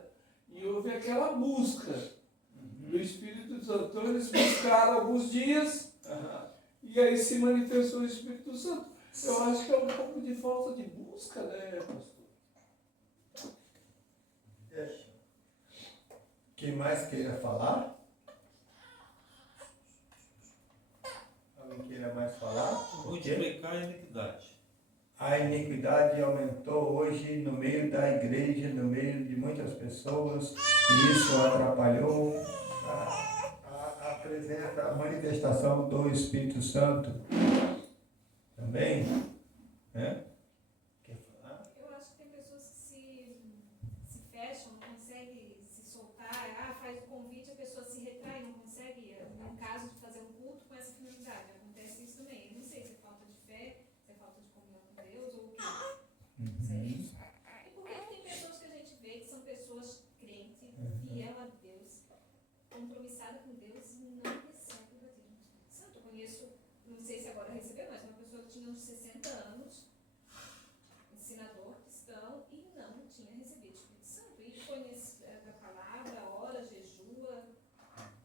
E houve aquela busca do Espírito Santo. Então eles buscaram alguns dias, e aí se manifestou o Espírito Santo. Eu acho que é um pouco de falta de busca, né, pastor? Quem mais queira falar? Alguém queira mais falar? Multiplicar a iniquidade. A iniquidade aumentou hoje no meio da igreja, no meio de muitas pessoas, e isso atrapalhou a presença, a manifestação do Espírito Santo também, né? Quer falar? Eu acho que tem pessoas que se fecham, não conseguem se soltar, faz o convite, a pessoa se retrai, não consegue, no caso de fazer um culto com essa finalidade. Acontece isso também. Eu não sei se é falta de fé, se é falta de comunhão com Deus ou o quê. E porque tem pessoas que a gente vê que são pessoas crentes, fiel a Deus, compromissada com Deus e não recebe o batismo do Espírito Santo. Eu conheço, não sei se agora recebeu, mas uma pessoa que tinha uns 60 anos, ensinador cristão, e não tinha recebido o Espírito Santo. E conhece da palavra, ora, jejua,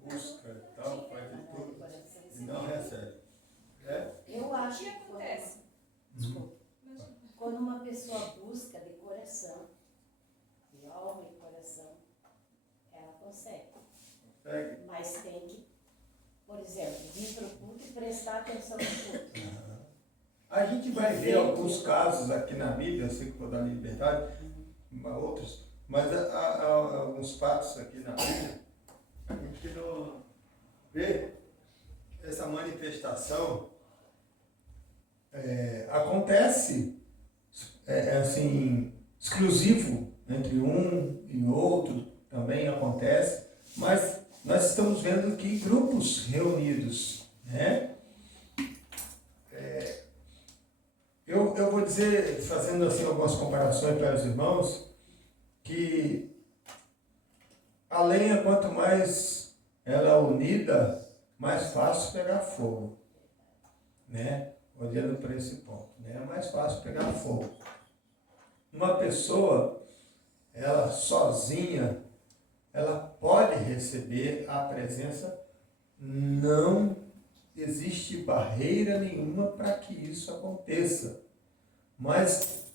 Busca e tal, faz de tudo, e não recebe. Eu o acho que que acontece? quando uma pessoa busca de coração, de alma e coração, ela consegue. Consegue? Mas tem que, por exemplo, vir para o culto e prestar atenção no culto. A gente vai ver alguns casos aqui na Bíblia, eu sei que vou dar liberdade, outros, mas há alguns fatos aqui na Bíblia, a gente não vê essa manifestação, acontece assim, exclusivo entre um e outro, também acontece, mas nós estamos vendo aqui grupos reunidos, né? Eu vou dizer, fazendo assim algumas comparações para os irmãos, que a lenha, quanto mais ela é unida, mais fácil pegar fogo, né? Olhando para esse ponto, né? É mais fácil pegar fogo. Uma pessoa, ela sozinha, ela pode receber a presença, não existe barreira nenhuma para que isso aconteça. Mas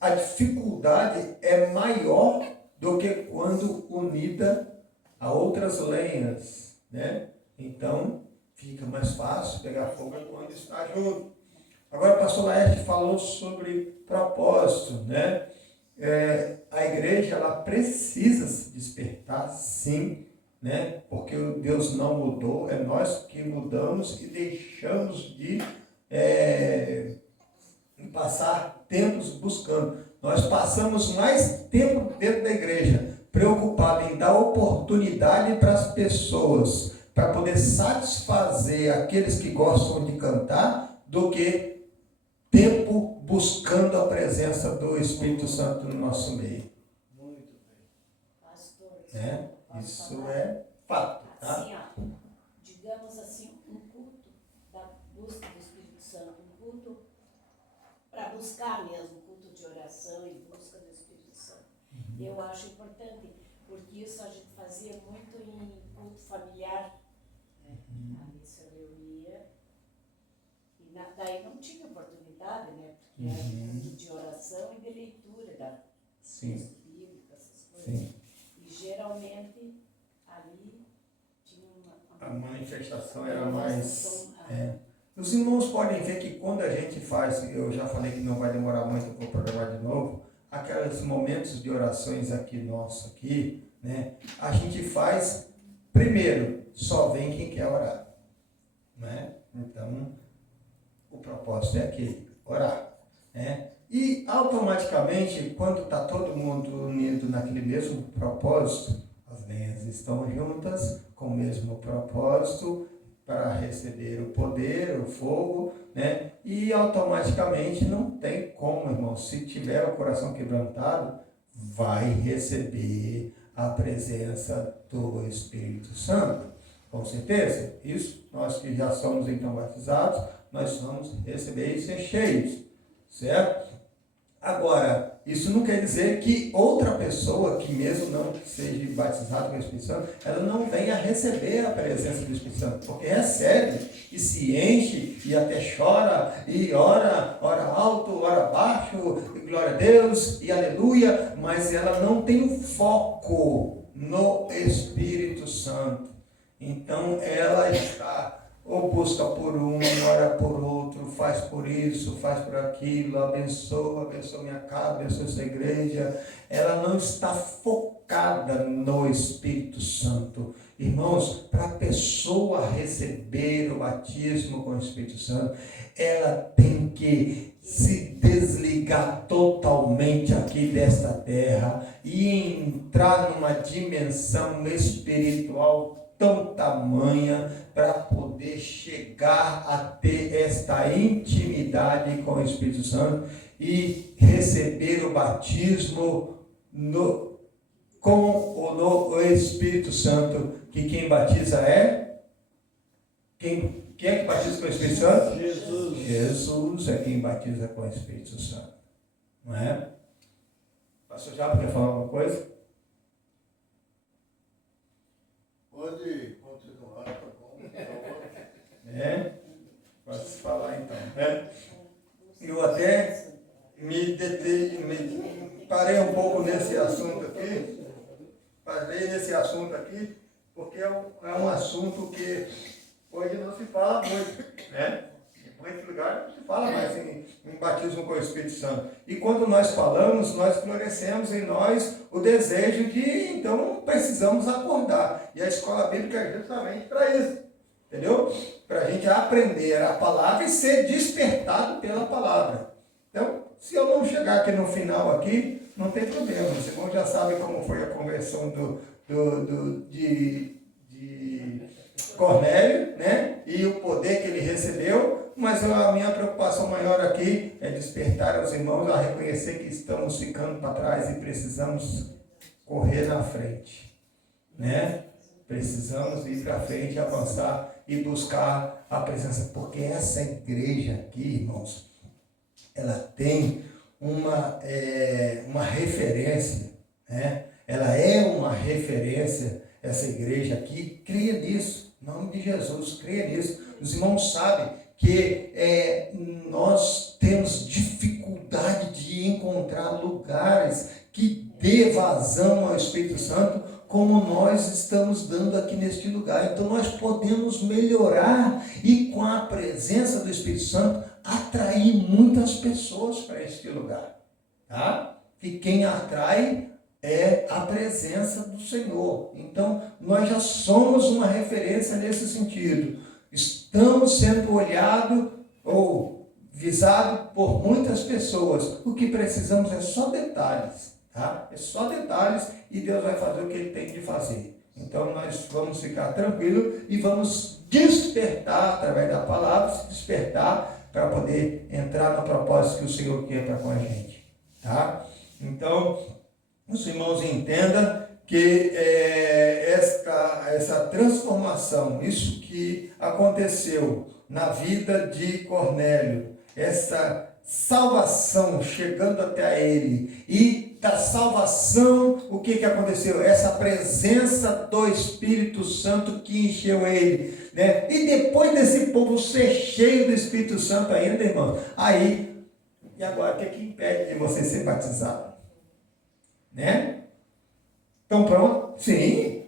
a dificuldade é maior do que quando unida a outras lenhas, né? Então, fica mais fácil pegar fogo quando está junto. Agora, o pastor Laerte falou sobre propósito, né? A igreja, ela precisa se despertar, sim, né? Porque o Deus não mudou, é nós que mudamos e deixamos de passar tempos buscando. Nós passamos mais tempo dentro da igreja, preocupado em dar oportunidade para as pessoas, para poder satisfazer aqueles que gostam de cantar, do que tempo buscando a presença do Espírito Santo no nosso meio. Muito bem. Pastor, Isso posso falar? é fato, tá? Assim, ó, digamos assim, um culto da busca do Espírito Santo, um culto para buscar mesmo, culto de oração e busca do Espírito Santo. Eu acho importante, porque isso a gente fazia muito em culto familiar, né? A missa reunia, e daí não tinha oportunidade, né? Porque era um culto de oração e de leitura da Sim, Bíblia, essas coisas. sim. E geralmente ali tinha A manifestação era mais... manifestação, Os irmãos podem ver que quando a gente faz, eu já falei que não vai demorar muito, eu vou programar de novo, aqueles momentos de orações aqui, nosso aqui, né? A gente faz, primeiro, só vem quem quer orar, né? Então, o propósito é aquele, orar, né? E automaticamente, quando está todo mundo unido naquele mesmo propósito, as lenhas estão juntas com o mesmo propósito, para receber o poder, o fogo, né? E automaticamente não tem como, irmão, se tiver o coração quebrantado, vai receber a presença do Espírito Santo. Com certeza, isso, nós que já somos então batizados, nós vamos receber e ser cheios, certo? Agora, isso não quer dizer que outra pessoa, que mesmo não seja batizada com o Espírito Santo, ela não venha receber a presença do Espírito Santo, porque recebe e se enche e até chora e ora alto, ora baixo, e glória a Deus e aleluia, mas ela não tem o foco no Espírito Santo. Então ela está ou busca por um, ora por outro, faz por isso, faz por aquilo, abençoa minha casa, abençoa essa igreja. Ela não está focada no Espírito Santo. Irmãos, para a pessoa receber o batismo com o Espírito Santo, ela tem que se desligar totalmente aqui desta terra e entrar numa dimensão espiritual tão tamanha para poder chegar a ter esta intimidade com o Espírito Santo e receber o batismo com o Espírito Santo, que quem batiza é? Quem é que batiza com o Espírito Santo? Jesus. Jesus é quem batiza com o Espírito Santo. Não é? Pastor Japa, quer falar alguma coisa? Pode continuar, tá bom? Pode falar então. Eu até me parei um pouco nesse assunto aqui, porque é um assunto que hoje não se fala muito, né? Em muitos lugares não se fala mais em batismo com o Espírito Santo. E quando nós falamos, nós florescemos em nós o desejo de, então, precisamos acordar. E a escola bíblica é justamente para isso, entendeu? Para a gente aprender a palavra e ser despertado pela palavra. Então, se eu não chegar aqui no final aqui, não tem problema. Os irmãos já sabem como foi a conversão de Cornélio, né? E o poder que ele recebeu, mas a minha preocupação maior aqui é despertar os irmãos a reconhecer que estamos ficando para trás e precisamos correr na frente, né? Precisamos ir para frente, avançar e buscar a presença, porque essa igreja aqui, irmãos, ela tem uma referência, né? Ela é uma referência, essa igreja aqui, creia nisso, em nome de Jesus, creia nisso. Os irmãos sabem que nós temos dificuldade de encontrar lugares que dê vazão ao Espírito Santo, como nós estamos dando aqui neste lugar. Então nós podemos melhorar e com a presença do Espírito Santo atrair muitas pessoas para este lugar, tá? E quem atrai é a presença do Senhor. Então, nós já somos uma referência nesse sentido. Estamos sendo olhados ou visados por muitas pessoas. O que precisamos é só detalhes, tá? É só detalhes e Deus vai fazer o que Ele tem de fazer. Então, nós vamos ficar tranquilos e vamos despertar através da palavra, se despertar para poder entrar no propósito que o Senhor quer para com a gente, tá? Então, os irmãos entendam que essa transformação, isso que aconteceu na vida de Cornélio, essa salvação chegando até ele, e da salvação, o que aconteceu? Essa presença do Espírito Santo que encheu ele, né? E depois desse povo ser cheio do Espírito Santo ainda, irmãos, aí, e agora, o que impede de você ser batizado? Né? Então pronto? Sim.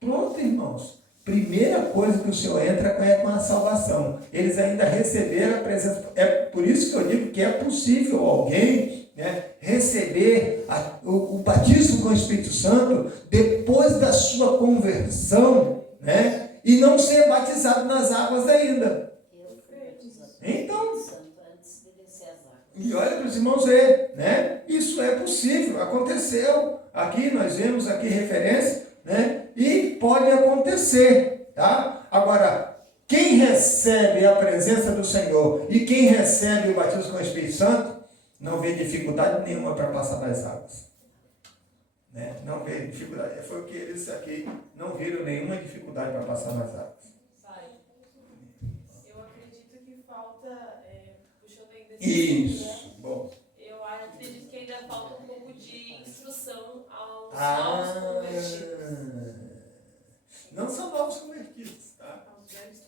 Pronto, irmãos. Primeira coisa que o Senhor entra é com a salvação. Eles ainda receberam a presença. É por isso que eu digo que é possível alguém, né, receber o batismo com o Espírito Santo depois da sua conversão, né, e não ser batizado nas águas ainda. Eu fui batizado Então, antes de descer as águas. e olha para os irmãos ver, né? Isso é possível, aconteceu. Aqui nós vemos aqui referência, né? E pode acontecer, tá? Agora, quem recebe a presença do Senhor e quem recebe o batismo com o Espírito Santo, não vê dificuldade nenhuma para passar das águas. Né? Não vê dificuldade. Foi o que eles aqui não viram nenhuma dificuldade para passar nas águas. Pai, eu acredito que falta, puxando ainda Isso, bom. eu acredito que ainda falta um pouco de instrução aos novos convertidos. Não são novos convertidos, tá? Aos velhos.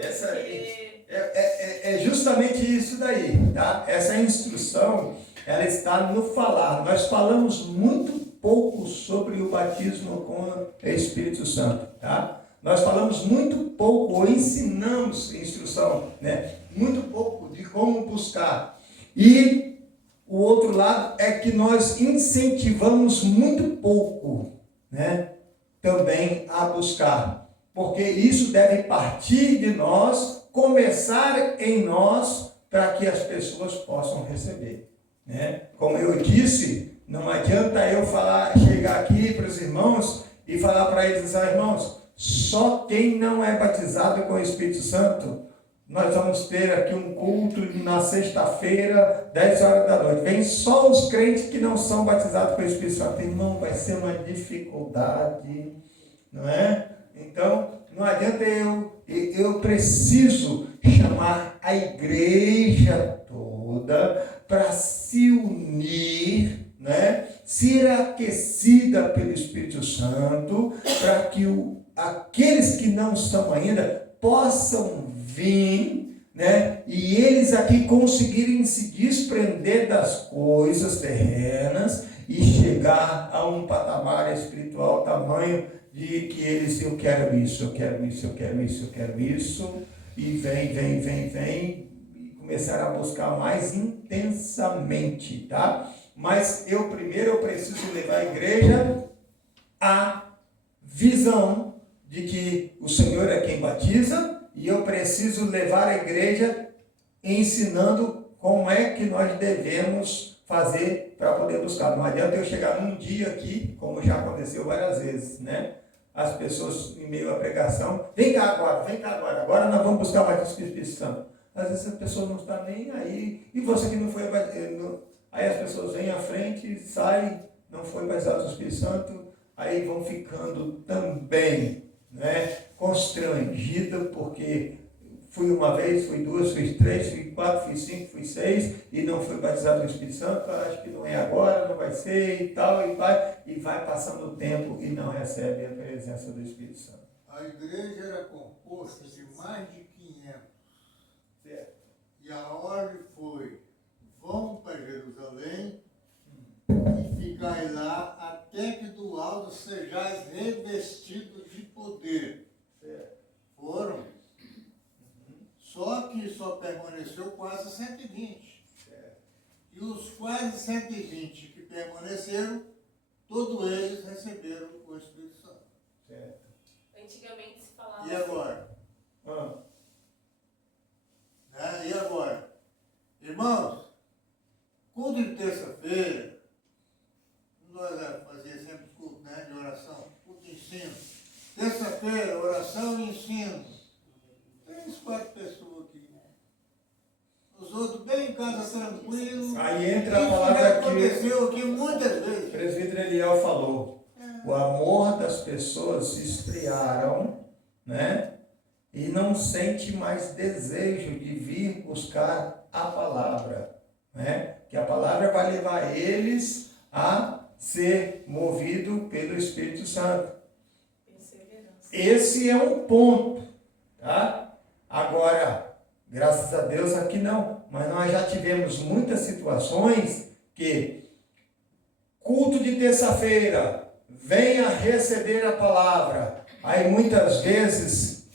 Essa Porque é justamente isso daí, tá? Essa instrução, ela está no falar. Nós falamos muito pouco sobre o batismo com o Espírito Santo, tá? Nós falamos muito pouco, ou ensinamos instrução, né? Muito pouco de como buscar. E o outro lado é que nós incentivamos muito pouco, né, também a buscar, porque isso deve partir de nós, começar em nós, para que as pessoas possam receber, né? Como eu disse, não adianta eu chegar aqui para os irmãos e falar para eles, irmãos, só quem não é batizado com o Espírito Santo, nós vamos ter aqui um culto na sexta-feira, 10 horas da noite. Vem só os crentes que não são batizados com o Espírito Santo. Irmão, vai ser uma dificuldade, não é? Então, não adianta eu preciso chamar a igreja toda para se unir, né? Ser aquecida pelo Espírito Santo, para que aqueles que não são ainda possam vir, né? E eles aqui conseguirem se desprender das coisas terrenas e chegar a um patamar espiritual tamanho de que eles, eu quero isso, eu quero isso, eu quero isso, eu quero isso, e vem, e começar a buscar mais intensamente, tá? Mas primeiro eu preciso levar a igreja à visão de que o Senhor é quem batiza, e eu preciso levar a igreja ensinando como é que nós devemos fazer para poder buscar. Não adianta eu chegar num dia aqui, como já aconteceu várias vezes, né? As pessoas em meio à pregação, vem cá agora nós vamos buscar o batismo do Espírito Santo. Às vezes a pessoa não está nem aí, e você que não foi batizado, aí as pessoas vêm à frente, saem, não foi batizado do Espírito Santo, aí vão ficando também, né, constrangida, porque fui uma vez, fui duas, fui três, fui quatro, fui cinco, fui seis, e não fui batizado no Espírito Santo, acho que não é agora, não vai ser, e tal, e vai passando o tempo e não recebe a presença do Espírito Santo. A igreja era composta de mais de 500. Certo. E a ordem foi, vão para Jerusalém e ficai lá até que do alto sejais revestidos de poder. Certo. Foram. Só 120. E os quase 120 que permaneceram, todos eles receberam o Espírito Santo. Certo. Antigamente se falava E agora? Né? E agora? Irmãos, culto de terça-feira, nós fazíamos sempre culto, né, de oração, culto de ensino. Terça-feira, oração e ensino. 3, 4 pessoas aqui. Os outros bem em casa, tranquilo. Aí entra a Isso palavra já que aconteceu aqui muitas o vezes. presbítero Eliel falou. O amor das pessoas se esfriaram, né? E não sente mais desejo de vir buscar a palavra, né? Que a palavra vai levar eles a ser movido pelo Espírito Santo. Perseverança. Esse é um ponto, tá? Agora, graças a Deus aqui não, mas nós já tivemos muitas situações que culto de terça-feira, venha receber a palavra. Aí muitas vezes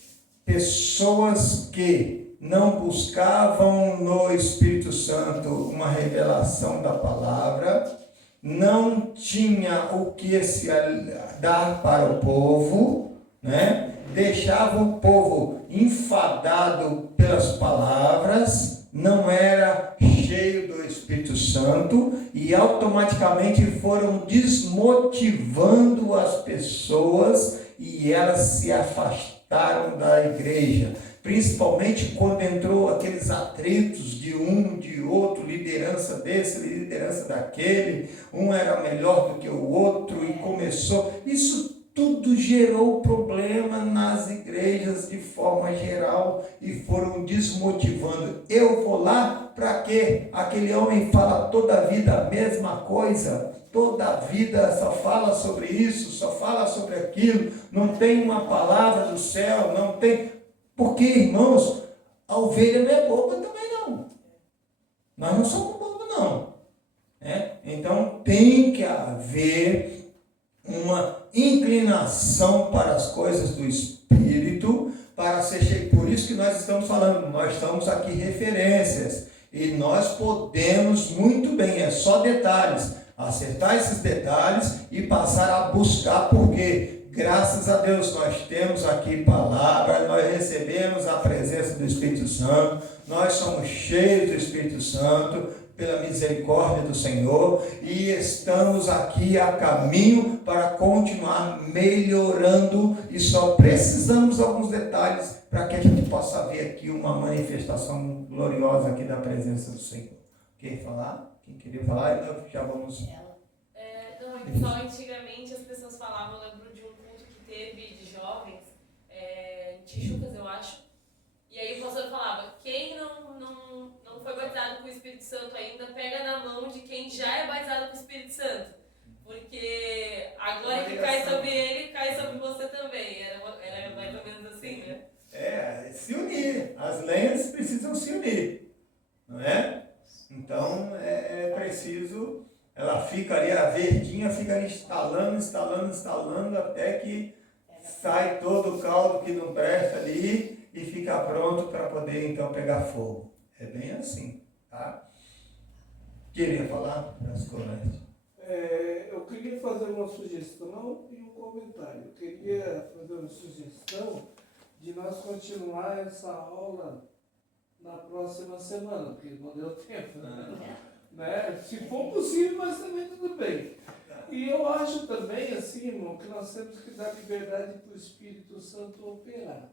pessoas que não buscavam no Espírito Santo uma revelação da palavra, não tinha o que se dar para o povo, né? Deixava o povo enfadado pelas palavras, não era cheio do Espírito Santo e automaticamente foram desmotivando as pessoas e elas se afastaram da igreja. Principalmente quando entrou aqueles atritos de um, de outro, liderança desse, liderança daquele, um era melhor do que o outro e começou. Isso tudo gerou problema nas igrejas de forma geral e foram desmotivando. Eu vou lá para quê? Aquele homem fala toda a vida a mesma coisa, toda a vida só fala sobre isso, só fala sobre aquilo, não tem uma palavra do céu, não tem. Porque, irmãos, a ovelha não é boba também não. Nós não somos bobos não. Né? Então tem que haver uma inclinação para as coisas do Espírito, para ser cheio. Por isso que nós estamos falando, nós estamos aqui referências, e nós podemos muito bem, é só detalhes, acertar esses detalhes e passar a buscar, porque graças a Deus nós temos aqui palavra, nós recebemos a presença do Espírito Santo, nós somos cheios do Espírito Santo, pela misericórdia do Senhor, e estamos aqui a caminho para continuar melhorando, e só precisamos de alguns detalhes para que a gente possa ver aqui uma manifestação gloriosa aqui da presença do Senhor. Quem falar? Quem queria falar? Nós já vamos... Só antigamente as pessoas falavam, eu lembro de um culto que teve de jovens, em Tijucas, eu acho, e aí o pastor falava, quem não foi batizado com o Espírito Santo ainda, pega na mão de quem já é batizado com o Espírito Santo, porque a glória que cai sobre ele, cai sobre você também, era mais ou menos assim, né? Se unir, as lenhas precisam se unir, não é? Então é preciso, ela fica ali, a verdinha fica ali instalando, até que sai todo o caldo que não presta ali e fica pronto para poder então pegar fogo. É bem assim, tá? Queria falar das coisas. Eu queria fazer uma sugestão e um comentário. Eu queria fazer uma sugestão de nós continuar essa aula na próxima semana, porque não deu tempo, né? Se for possível, mas também tudo bem. E eu acho também, assim, irmão, que nós temos que dar liberdade para o Espírito Santo operar.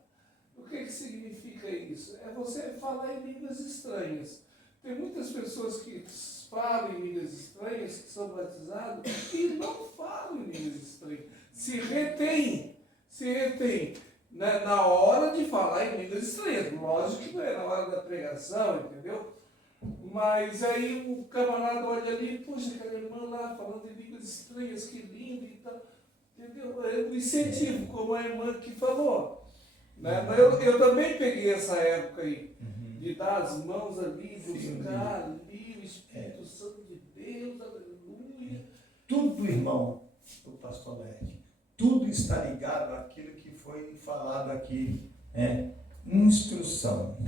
O que significa isso? É você falar em línguas estranhas. Tem muitas pessoas que falam em línguas estranhas, que são batizadas, e não falam em línguas estranhas. Se retém. Né? Na hora de falar em línguas estranhas. Lógico que não é na hora da pregação, entendeu? Mas aí o camarada olha ali, poxa, aquela irmã lá falando em línguas estranhas, que lindo e tal. Entendeu? É um incentivo, como a irmã que falou. Né? Eu também peguei essa época aí, de dar as mãos ali, buscar ali o Espírito Santo de Deus, aleluia. Tudo, irmão, o pastor Leste, tudo está ligado àquilo que foi falado aqui, instrução,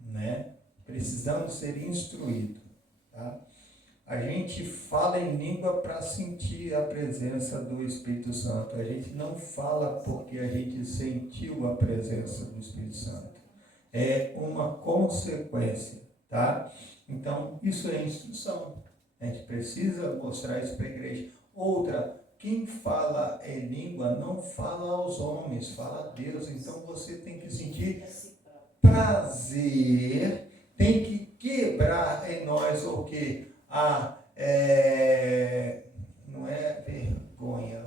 né? Precisamos ser instruídos. Tá? A gente fala em língua para sentir a presença do Espírito Santo. A gente não fala porque a gente sentiu a presença do Espírito Santo. É uma consequência, tá? Então, isso é instrução. A gente precisa mostrar isso para a igreja. Outra, quem fala em língua não fala aos homens, fala a Deus. Então, você tem que sentir prazer, tem que quebrar em nós o que? Não é vergonha,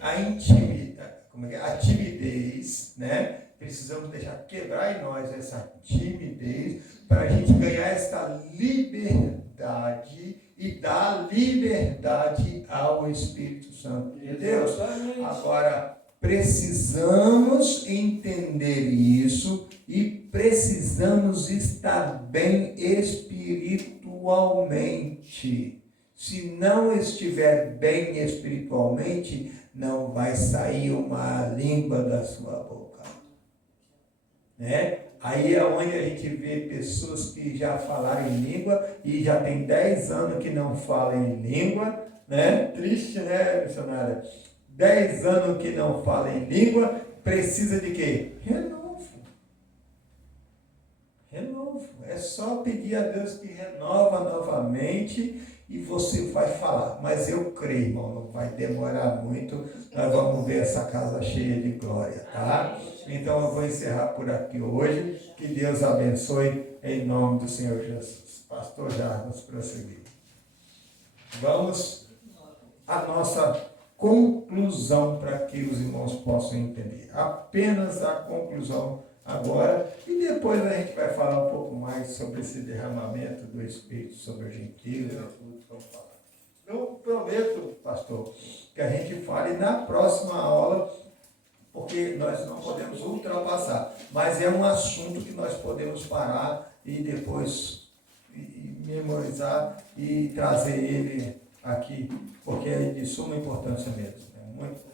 a intimidade, a timidez, né? Precisamos deixar quebrar em nós essa timidez para a gente ganhar esta liberdade e dar liberdade ao Espírito Santo de Deus. Exatamente. Agora, precisamos entender isso e precisamos estar bem espiritualmente. Se não estiver bem espiritualmente, não vai sair uma língua da sua boca. Né? Aí é onde a gente vê pessoas que já falaram em língua e já tem 10 anos que não falam em língua, né? Triste, né, missionária? 10 anos que não fala em língua, precisa de quê? Renovo. É só pedir a Deus que renova novamente e você vai falar. Mas eu creio, irmão, não vai demorar muito. Nós vamos ver essa casa cheia de glória, tá? Então eu vou encerrar por aqui hoje. Que Deus abençoe em nome do Senhor Jesus. Pastor Jardim, prosseguir. Vamos à nossa conclusão para que os irmãos possam entender. Apenas a conclusão agora, e depois a gente vai falar um pouco mais sobre esse derramamento do Espírito sobre os gentios e tudo que vamos falar. Eu prometo, pastor, que a gente fale na próxima aula, porque nós não podemos ultrapassar, mas é um assunto que nós podemos parar e depois memorizar e trazer ele aqui, porque é de suma importância mesmo. É muito.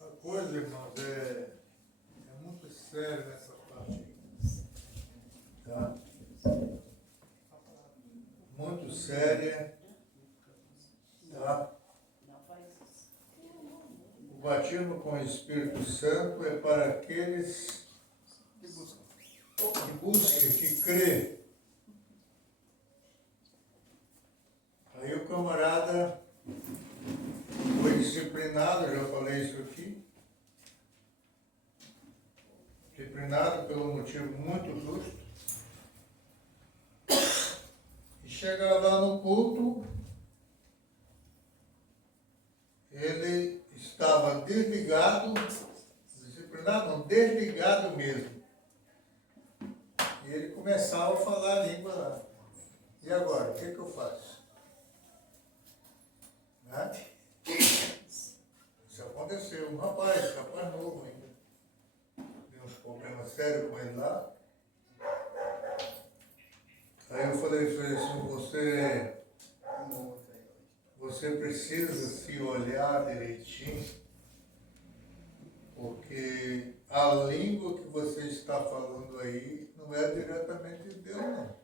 A coisa, irmãos, é muito séria nessa parte. Tá? Muito séria. Tá? O batismo com o Espírito Santo é para aqueles que buscam, que crê. Aí o camarada foi disciplinado, eu já falei isso aqui. Disciplinado pelo motivo muito justo. E chega lá no culto, ele estava desligado, disciplinado não, desligado mesmo. E ele começava a falar a língua lá. E agora, o que eu faço? Né? Isso aconteceu. Um rapaz novo ainda. Deu uns problemas sérios com ele lá. Aí eu falei assim, você precisa se olhar direitinho, porque a língua que você está falando aí não é diretamente de Deus, não.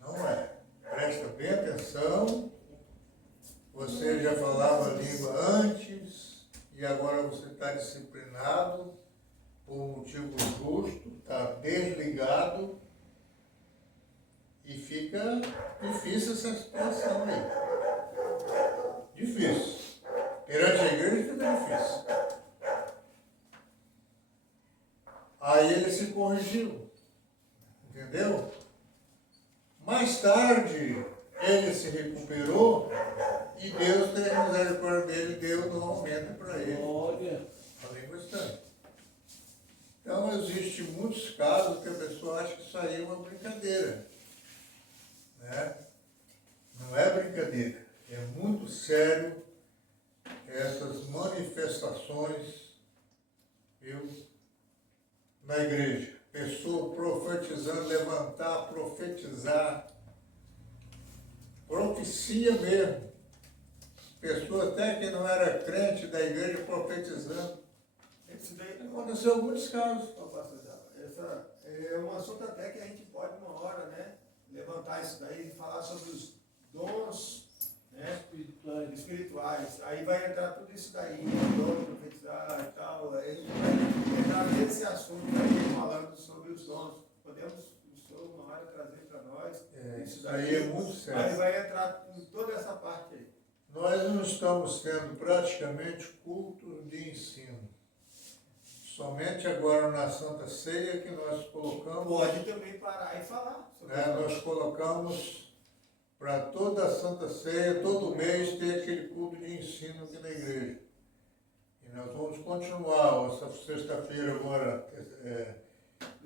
Não é. Presta bem atenção. Você já falava a língua antes e agora você está disciplinado por um motivo justo, está desligado e fica difícil essa situação aí. Difícil. Perante a igreja fica difícil. Aí ele se corrigiu. Entendeu? Mais tarde, ele se recuperou e Deus teve misericórdia dele e deu um aumento para ele. Olha. A língua estranha. Então, existem muitos casos que a pessoa acha que isso aí é uma brincadeira. Né? Não é brincadeira. É muito sério essas manifestações, viu, na igreja. Pessoa profetizando, levantar, profetizar. Profecia mesmo. pessoas até que não era crente da igreja profetizando. Isso daí Aconteceu alguns casos. Ô, pastor Zaba, essa é um assunto até que a gente pode, uma hora, né, levantar isso daí e falar sobre os dons, né, espirituais. Aí vai entrar tudo isso daí, dom de profetizar e tal. Aí a gente vai entrar nesse assunto aí, falando sobre os dons. Podemos, o senhor, uma hora, trazer para nós Isso daí é muito sério. Aí vai entrar em toda essa parte aí. Nós não estamos tendo praticamente culto de ensino. Somente agora na Santa Ceia que nós colocamos. Pode também parar e falar sobre Né, nós colocamos para toda a Santa Ceia, todo mês, ter aquele culto de ensino aqui na igreja. E nós vamos continuar. Essa sexta-feira agora,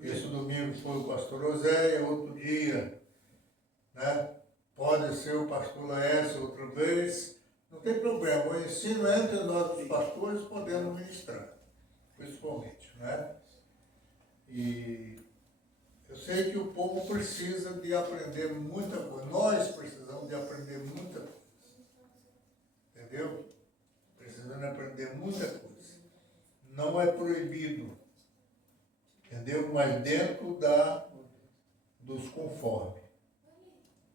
esse domingo foi o pastor Oséia, outro dia, né? Pode ser o pastor Laércio outra vez. Não tem problema, o ensino entre nós, os pastores, podemos ministrar, principalmente, né? E eu sei que o povo precisa de aprender muita coisa. Nós precisamos de aprender muita coisa. Entendeu? Precisamos aprender muita coisa. Não é proibido. Entendeu? Mas dentro dos conformes.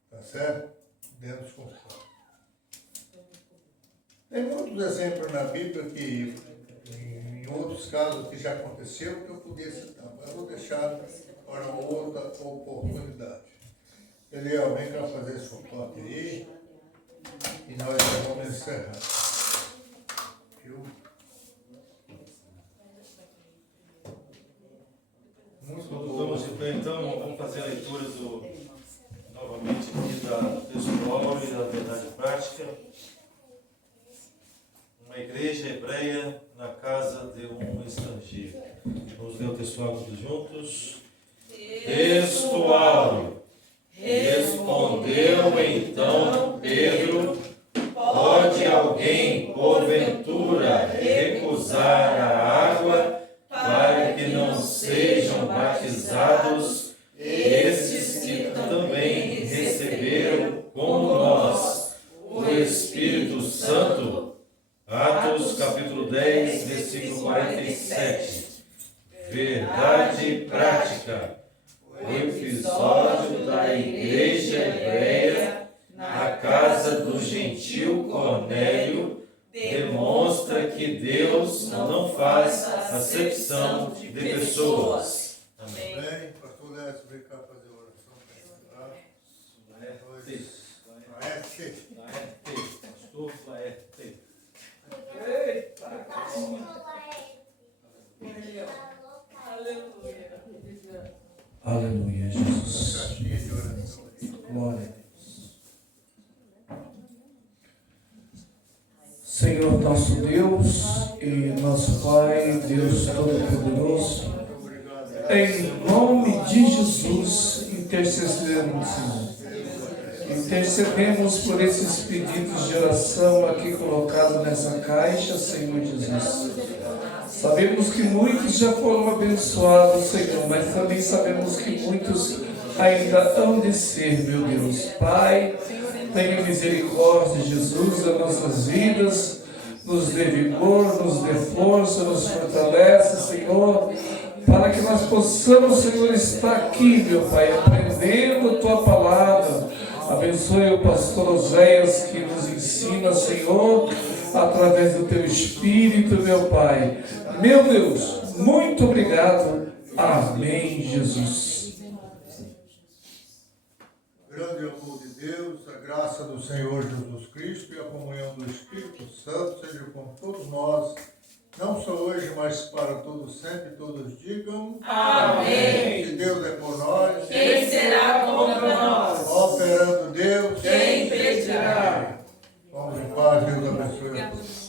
Tá certo? Dentro dos conformes. Tem muitos exemplos na Bíblia que, em outros casos que já aconteceu, que eu podia citar. Mas eu vou deixar para outra oportunidade. Eliel, vem cá fazer esse fotoque aí e nós já vamos encerrar. Viu? Muito Todos bom. vamos de pé, então, vamos fazer a leitura novamente aqui da textual e da verdade prática. Uma igreja hebreia na casa de um estrangeiro. Vamos ler o textual todos juntos. Textual. Respondeu então Pedro: pode alguém, porventura, recusar a água para que não sejam batizados estes que também receberam, como nós, o Espírito Santo? Atos capítulo 10, versículo 47. Verdade prática. O episódio da igreja hebreia na casa do gentil Cornélio demonstra que Deus não faz acepção de pessoas. Amém. Amém. Pastor Lécio, vem cá fazer a oração para encerrar. Laerte. Pastor Laerte. Eita! Aleluia. Aleluia, Jesus. Caixinha de oração aí. Glória a Deus. Senhor nosso Deus e nosso Pai, Deus Todo-Poderoso, Muito obrigado. em nome de Jesus, intercedemos, Senhor. Intercedemos por esses pedidos de oração aqui colocados nessa caixa, Senhor Jesus. Sabemos que muitos já foram abençoados, Senhor, mas também sabemos que muitos ainda hão de ser, meu Deus. Pai, tenha misericórdia, Jesus, das nossas vidas, nos dê vigor, nos dê força, nos fortalece, Senhor, para que nós possamos, Senhor, estar aqui, meu Pai, aprendendo a Tua palavra. Abençoe o pastor Oséias que nos ensina, Senhor, através do Teu Espírito, meu Pai. Meu Deus, muito obrigado. Amém, Jesus. Grande amor de Deus, a graça do Senhor Jesus Cristo e a comunhão do Espírito Santo seja com todos nós, não só hoje, mas para todos sempre. Todos digam Amém. Se Deus é por nós, Quem será contra nós? operando Deus, Quem impedirá? Vamos em paz, Deus abençoe a todos.